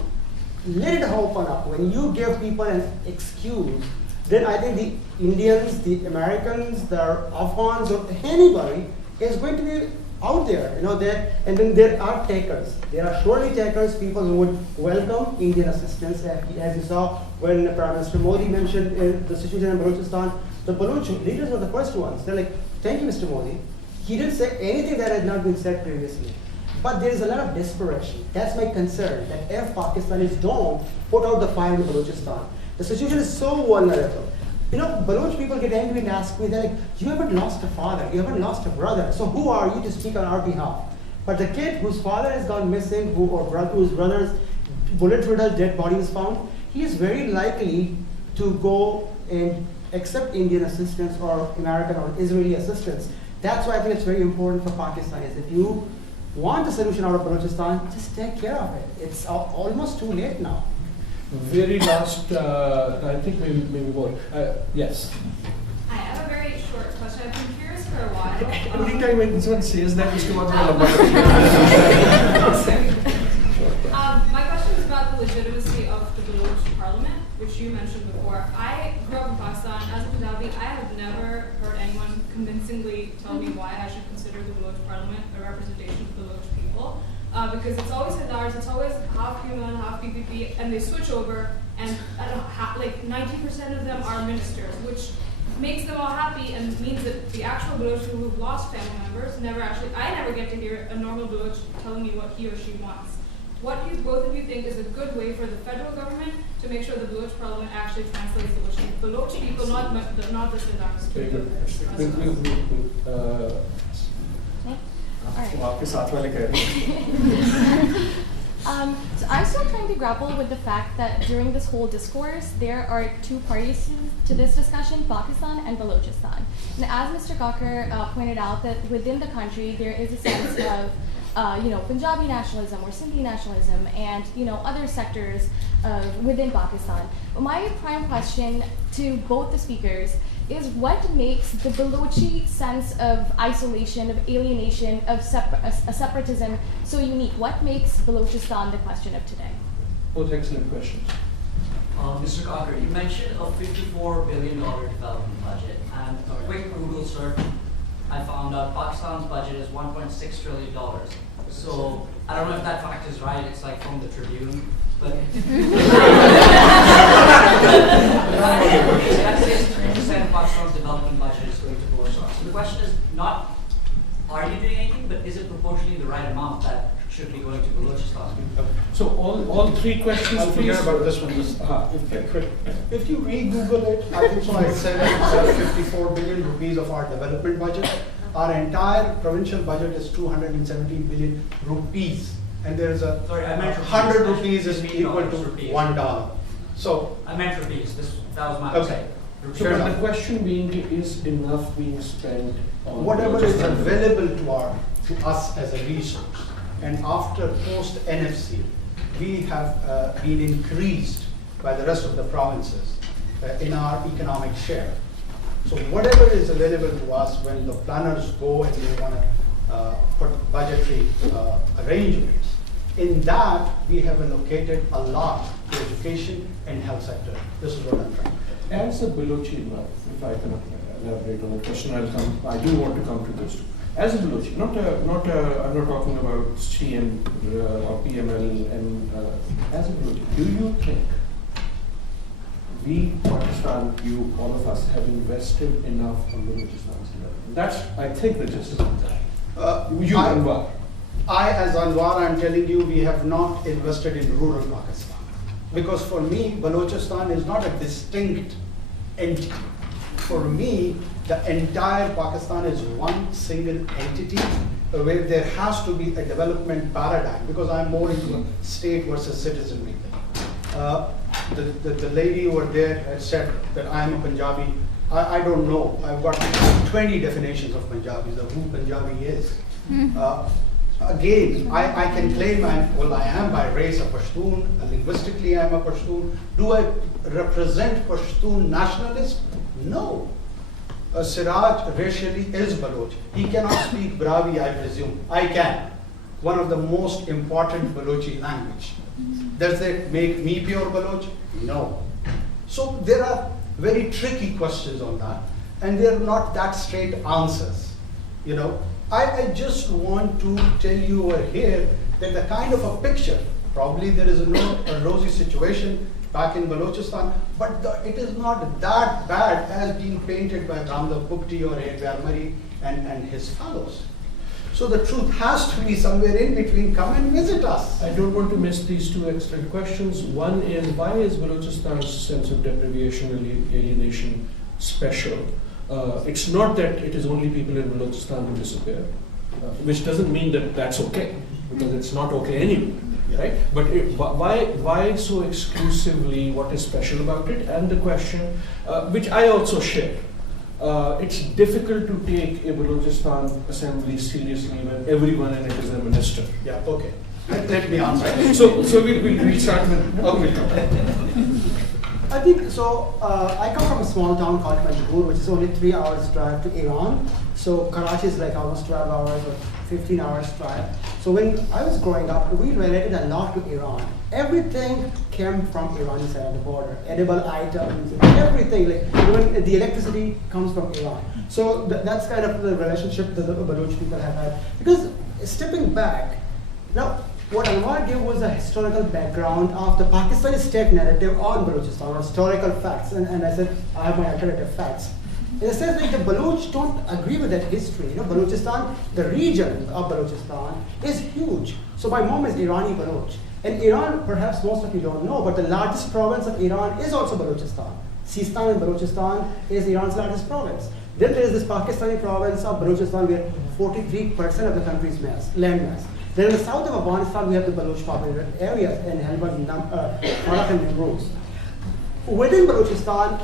let it open up, when you give people an excuse, then I think the Indians, the Americans, the Afghans, or anybody is going to be out there, and then there are takers. There are surely takers, people who would welcome Indian assistance. As you saw when Prime Minister Modi mentioned the situation in Balochistan, the Baloch leaders were the first ones. They're like, thank you, Mr. Modi. He didn't say anything that had not been said previously. But there is a lot of desperation. That's my concern, that if Pakistanis don't put out the fire in Balochistan, the situation is so vulnerable. Baloch people get angry and ask me, they're like, you haven't lost a father, you haven't lost a brother, so who are you to speak on our behalf? But the kid whose father has gone missing, whose brother's bullet-riddled dead body was found, he is very likely to go and accept Indian assistance or American or Israeli assistance. That's why I think it's very important for Pakistanis. If you want a solution out of Balochistan, just take care of it. It's almost too late now. Very last, I think maybe more. Yes. I have a very short question. I've been curious for a while. Every time when someone says that, Mr. My question is about the legitimacy of the Baloch parliament, which you mentioned before. I grew up in Pakistan. As a Punjabi, I have never heard anyone convincingly tell me why I should consider the Baloch parliament a representation of the Baloch people. Because it's always Hadars, it's always half human, half PPP, and they switch over, and like 90% of them are ministers, which makes them all happy and means that the actual Baloch who've lost family members I never get to hear a normal Baloch telling me what he or she wants. What do both of you think is a good way for the federal government to make sure the Baloch parliament actually translates the Baloch people, not the Hadars? Very good. So I'm still trying to grapple with the fact that during this whole discourse, there are two parties to this discussion, Pakistan and Balochistan. And as Mr. Kakar pointed out, that within the country, there is a sense of Punjabi nationalism or Sindhi nationalism and, other sectors within Pakistan. But my prime question to both the speakers is what makes the Balochi sense of isolation, of alienation, of separatism so unique? What makes Balochistan the question of today? Both excellent questions. Mr. Kakar, you mentioned a $54 billion development budget, and a quick Google search, I found out Pakistan's budget is $1.6 trillion. So I don't know if that fact is right, it's like from the Tribune, but that says 3% of Pakistan's development budget is going to Balochistan. So the question is not, are you doing anything, but is it proportionally the right amount that should be going to Balochistan? So all three questions, I'll please. forget about this one. If you re-Google it, I think so I said it's 54 billion rupees of our development budget. Our entire provincial budget is 217 billion rupees. and there's a Sorry, I meant 100 rupees is rupees, equal to rupees. $1. So I meant rupees. That was my okay. So but the question being, is enough being spent on Whatever is Balochistan? available to us as a resource, and after post NFC, we have been increased by the rest of the provinces in our economic share. So whatever is available to us when the planners go and they want to put budgetary arrangements, in that we have allocated a lot to education and health sector. This is what I'm trying to say. As a Balochi, if I can elaborate on the question, I do want to come to this too. As a Balochi, I'm not talking about CM or PML, and as a Balochi, do you think we, Pakistan, you, all of us, have invested enough on Balochistan's development? That's, I think, the gist of that. Anwar. I, as Anwar, I'm telling you, we have not invested in rural Pakistan. Because for me, Balochistan is not a distinct entity. For me, the entire Pakistan is one single entity where there has to be a development paradigm, because I'm more into a state versus citizenry thing. The lady over there had said that I'm a Punjabi. I don't know. I've got 20 definitions of Punjabi, of who Punjabi is. Again, I can claim I am by race a Pashtun, linguistically I am a Pashtun. Do I represent Pashtun nationalist? No. Siraj racially is Baloch. He cannot speak Bravi, I presume. I can. One of the most important Balochi language. Does that make me pure Baloch? No. So there are very tricky questions on that, and they're not that straight answers. You know, I just want to tell you over here that the kind of a picture, probably there is a rosy situation back in Balochistan, but it is not that bad as being painted by Ramdev Gupti or Adil Mari and his fellows. So the truth has to be somewhere in between. Come and visit us. I don't want to miss these two extra questions. One is, why is Balochistan's sense of deprivation and alienation special? It's not that it is only people in Balochistan who disappear, which doesn't mean that that's okay, because it's not okay anyway, right? But why so exclusively? What is special about it? And the question, which I also share, it's difficult to take a Balochistan assembly seriously when everyone in it is a minister. Yeah, okay. Let me answer. So we'll start with. I think so. I come from a small town called Majboor, which is only 3 hours drive to Iran. So Karachi is like almost 12 hours or 15 hours drive. So when I was growing up, we related a lot to Iran. Everything came from Irani side of the border. Edible items, everything. Like even the electricity comes from Iran. So that's kind of the relationship that the Baloch people have had. Because stepping back, now. What Anwar gave was a historical background of the Pakistani state narrative on Balochistan, or historical facts, and I said I have my alternative facts. In a sense, like the Baloch don't agree with that history. You know, Balochistan, the region of Balochistan is huge. So my mom is Irani Baloch. And Iran, perhaps most of you don't know, but the largest province of Iran is also Balochistan. Sistan and Balochistan is Iran's largest province. Then there is this Pakistani province of Balochistan where 43% of the country's land mass. Then in the south of Afghanistan, we have the Baloch populated areas in Helmand, Farak and Nimruz. Within Balochistan,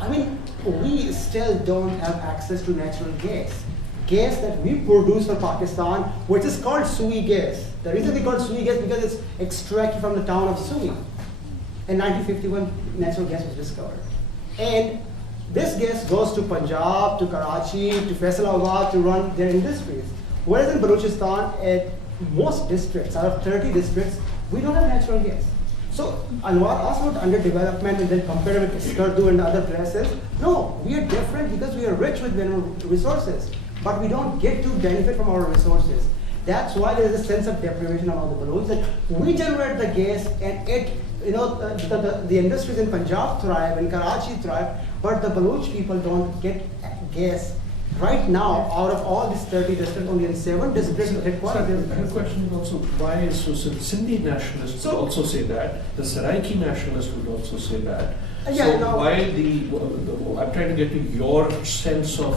I mean, we still don't have access to natural gas. Gas that we produce for Pakistan, which is called Sui gas. The reason we call it Sui gas because it's extracted from the town of Sui. In 1951, natural gas was discovered. And this gas goes to Punjab, to Karachi, to Faisalabad to run their industries. Whereas in Balochistan, most districts, out of 30 districts, we don't have natural gas. So Anwar asked about underdevelopment and then compared with Skardu and other places. No, we are different because we are rich with mineral resources, but we don't get to benefit from our resources. That's why there is a sense of deprivation among the Baloch, that we generate the gas and the industries in Punjab thrive and Karachi thrive, but the Baloch people don't get gas. Right now, out of all these 30 districts, only in 7 districts headquarters. The question is also, why is so Sindhi nationalists would also say that, the Saraiki nationalists would also say that. So why I'm trying to get to your sense of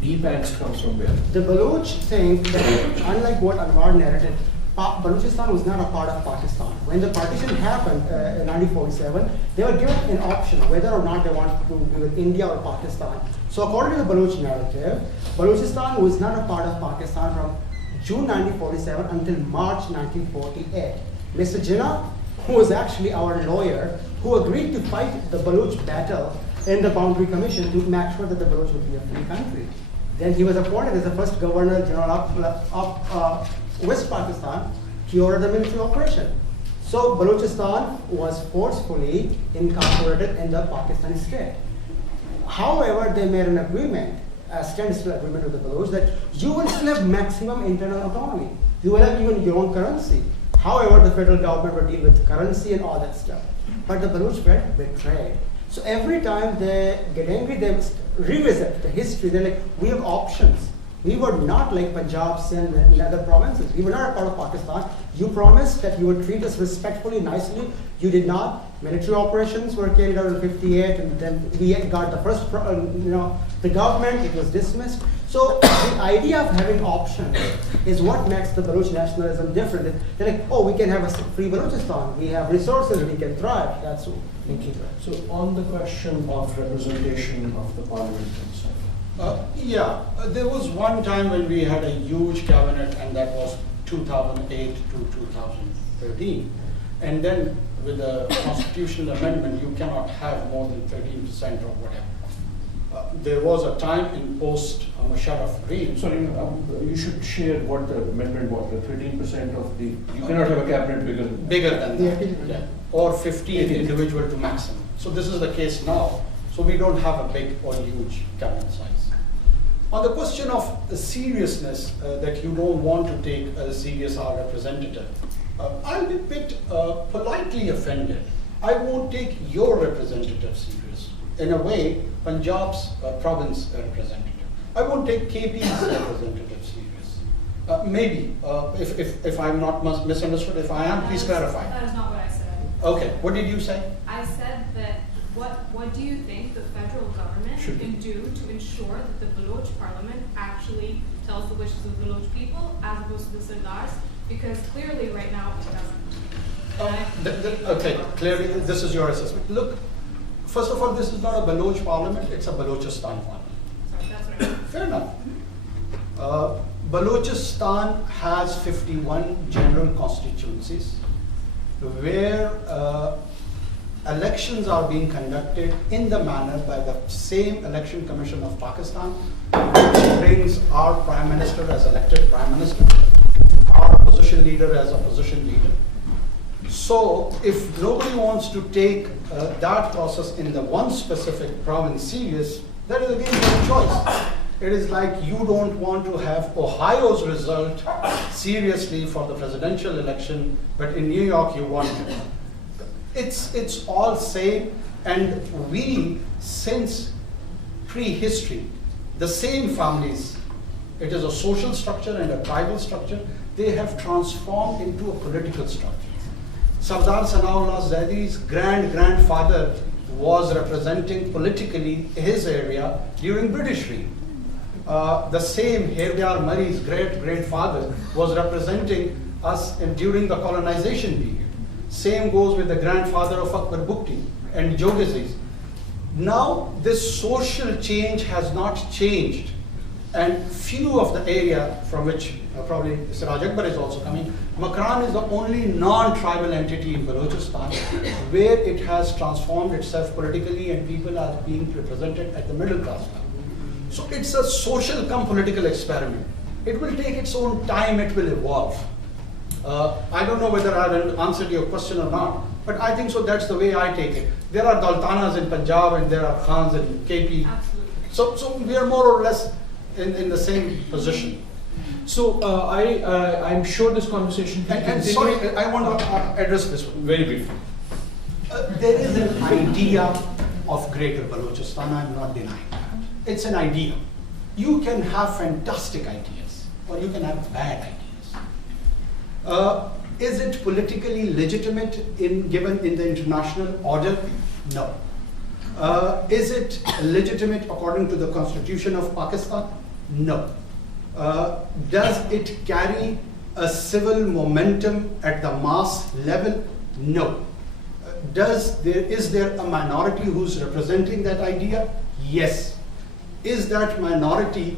deep angst comes from where? The Baloch think that, unlike what Anwar narrated, Balochistan was not a part of Pakistan. When the partition happened in 1947, they were given an option whether or not they wanted to be with India or Pakistan. So according to the Baloch narrative, Balochistan was not a part of Pakistan from June 1947 until March 1948. Mr. Jinnah, who was actually our lawyer, who agreed to fight the Baloch battle in the Boundary Commission to make sure that the Baloch would be a free country. Then he was appointed as the first Governor General of West Pakistan. He ordered the military operation. So Balochistan was forcefully incorporated in the Pakistani state. However, they made an agreement, a standstill agreement with the Baloch, that you will still have maximum internal autonomy. You will have even your own currency. However, the federal government will deal with currency and all that stuff. But the Baloch felt betrayed. So every time they get angry, they revisit the history. They're like, we have options. We were not like Punjab, Sindh, and other provinces. We were not a part of Pakistan. You promised that you would treat us respectfully, nicely. You did not. Military operations were carried out in '58, and then we got the first, the government. It was dismissed. So the idea of having options is what makes the Baloch nationalism different. They're like, oh, we can have a free Balochistan. We have resources. We can thrive. That's what. Thank you. So on the question of representation of the parliament and stuff. There was one time when we had a huge cabinet, and that was 2008 to 2013. And then with the constitutional amendment, you cannot have more than 13% or whatever. There was a time in post Musharraf reign. Sorry, you should share what the amendment was. The 13% of the you cannot have a cabinet bigger than that. Yeah. Or 15 individual to maximum. So this is the case now. So we don't have a big or huge cabinet size. On the question of the seriousness that you don't want to take a serious our representative, I'll be a bit politely offended. I won't take your representative serious. In a way, Punjab's province representative. I won't take KP's representative serious. Maybe, if I'm not misunderstood, if I am, please clarify. That is not what I said. Okay, what did you say? I said that what do you think the federal government can do to ensure that the Baloch parliament actually tells the wishes of the Baloch people as opposed to the Sirdars? Because clearly right now it doesn't. Okay, clearly this is your assessment. Look, first of all, this is not a Baloch parliament, it's a Balochistan parliament. Sorry, that's what I meant. Fair enough. Balochistan has 51 general constituencies where elections are being conducted in the manner by the same election commission of Pakistan, which brings our prime minister as elected prime minister, our opposition leader as opposition leader. So if nobody wants to take that process in the one specific province serious, that is again their choice. It is like you don't want to have Ohio's result seriously for the presidential election, but in New York you want to. It's all same, and we, since prehistory, the same families, it is a social structure and a tribal structure, they have transformed into a political structure. Sardar Sanaullah Zaidi's grandfather was representing politically his area during British reign. The same Herbyar Murray's great-grandfather was representing us during the colonization period. Same goes with the grandfather of Akbar Bukti and Jogazis. Now this social change has not changed, and few of the area from which probably Siraj Akbar is also coming, Makran is the only non-tribal entity in Balochistan where it has transformed itself politically and people are being represented at the middle class level. So it's a social come political experiment. It will take its own time, it will evolve. I don't know whether I've answered your question or not, but I think so that's the way I take it. There are Daltanas in Punjab and there are Khans in KP. Absolutely. So we are more or less in the same position. So I'm sure this conversation can and continue. sorry, I want to address this one. Very briefly. There is an idea of Greater Balochistan, I'm not denying that. It's an idea. You can have fantastic ideas, or you can have bad ideas. Is it politically legitimate given in the international order? No. Is it legitimate according to the Constitution of Pakistan? No. Does it carry a civil momentum at the mass level? No. Is there a minority who's representing that idea? Yes. Is that minority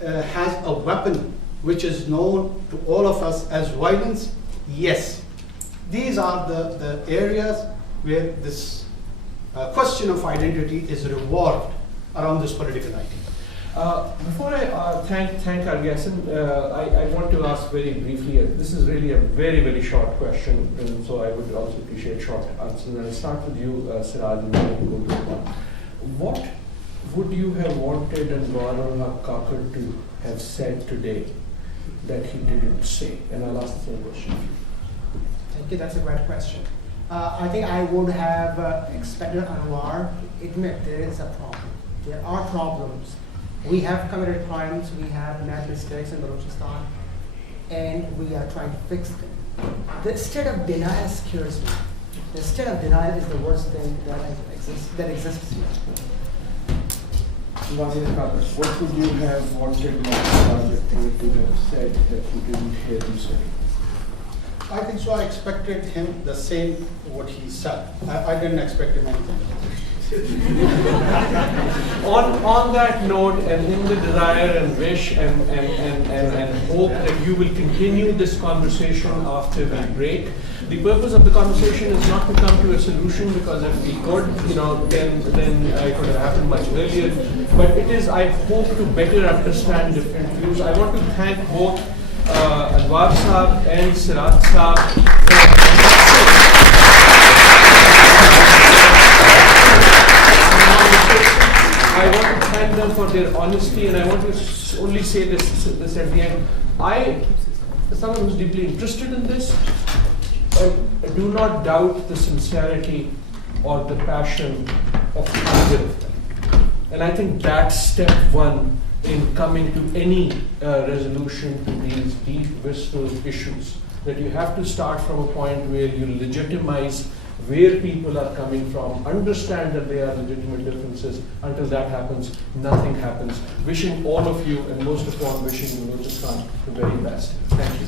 has a weapon which is known to all of us as violence? Yes. These are the areas where this question of identity is revolved around this political idea. Before I thank our guests, I want to ask very briefly, this is really a very, very short question, and so I would also appreciate short answers. And I'll start with you, Siraj, and then we'll go to one. What would you have wanted Anwaar or Kakar to have said today that he didn't say? And I'll ask the same question of you. Thank you, that's a great question. I think I would have expected Anwaar to admit there is a problem. There are problems. We have committed crimes, we have made mistakes in Balochistan, and we are trying to fix them. The state of denial scares me. The state of denial is the worst thing that exists here. What would you have wanted to have said that you didn't hear him say? I think so. I expected him the same what he said. I didn't expect him anything. On that note, and in the desire and wish and hope that you will continue this conversation after we break. The purpose of the conversation is not to come to a solution, because if we could, then it could have happened much earlier. But it is, I hope, to better understand different views. I want to thank both Anwaar Saab and Siraj Saab I want to thank them for their honesty, and I want to only say this at the end. I, as someone who's deeply interested in this, do not doubt the sincerity or the passion of either of them. And I think that's step one in coming to any resolution to these deep, visceral issues. That you have to start from a point where you legitimize where people are coming from, understand that there are legitimate differences. Until that happens, nothing happens. Wishing all of you, and most of all, wishing Balochistan the very best. Thank you.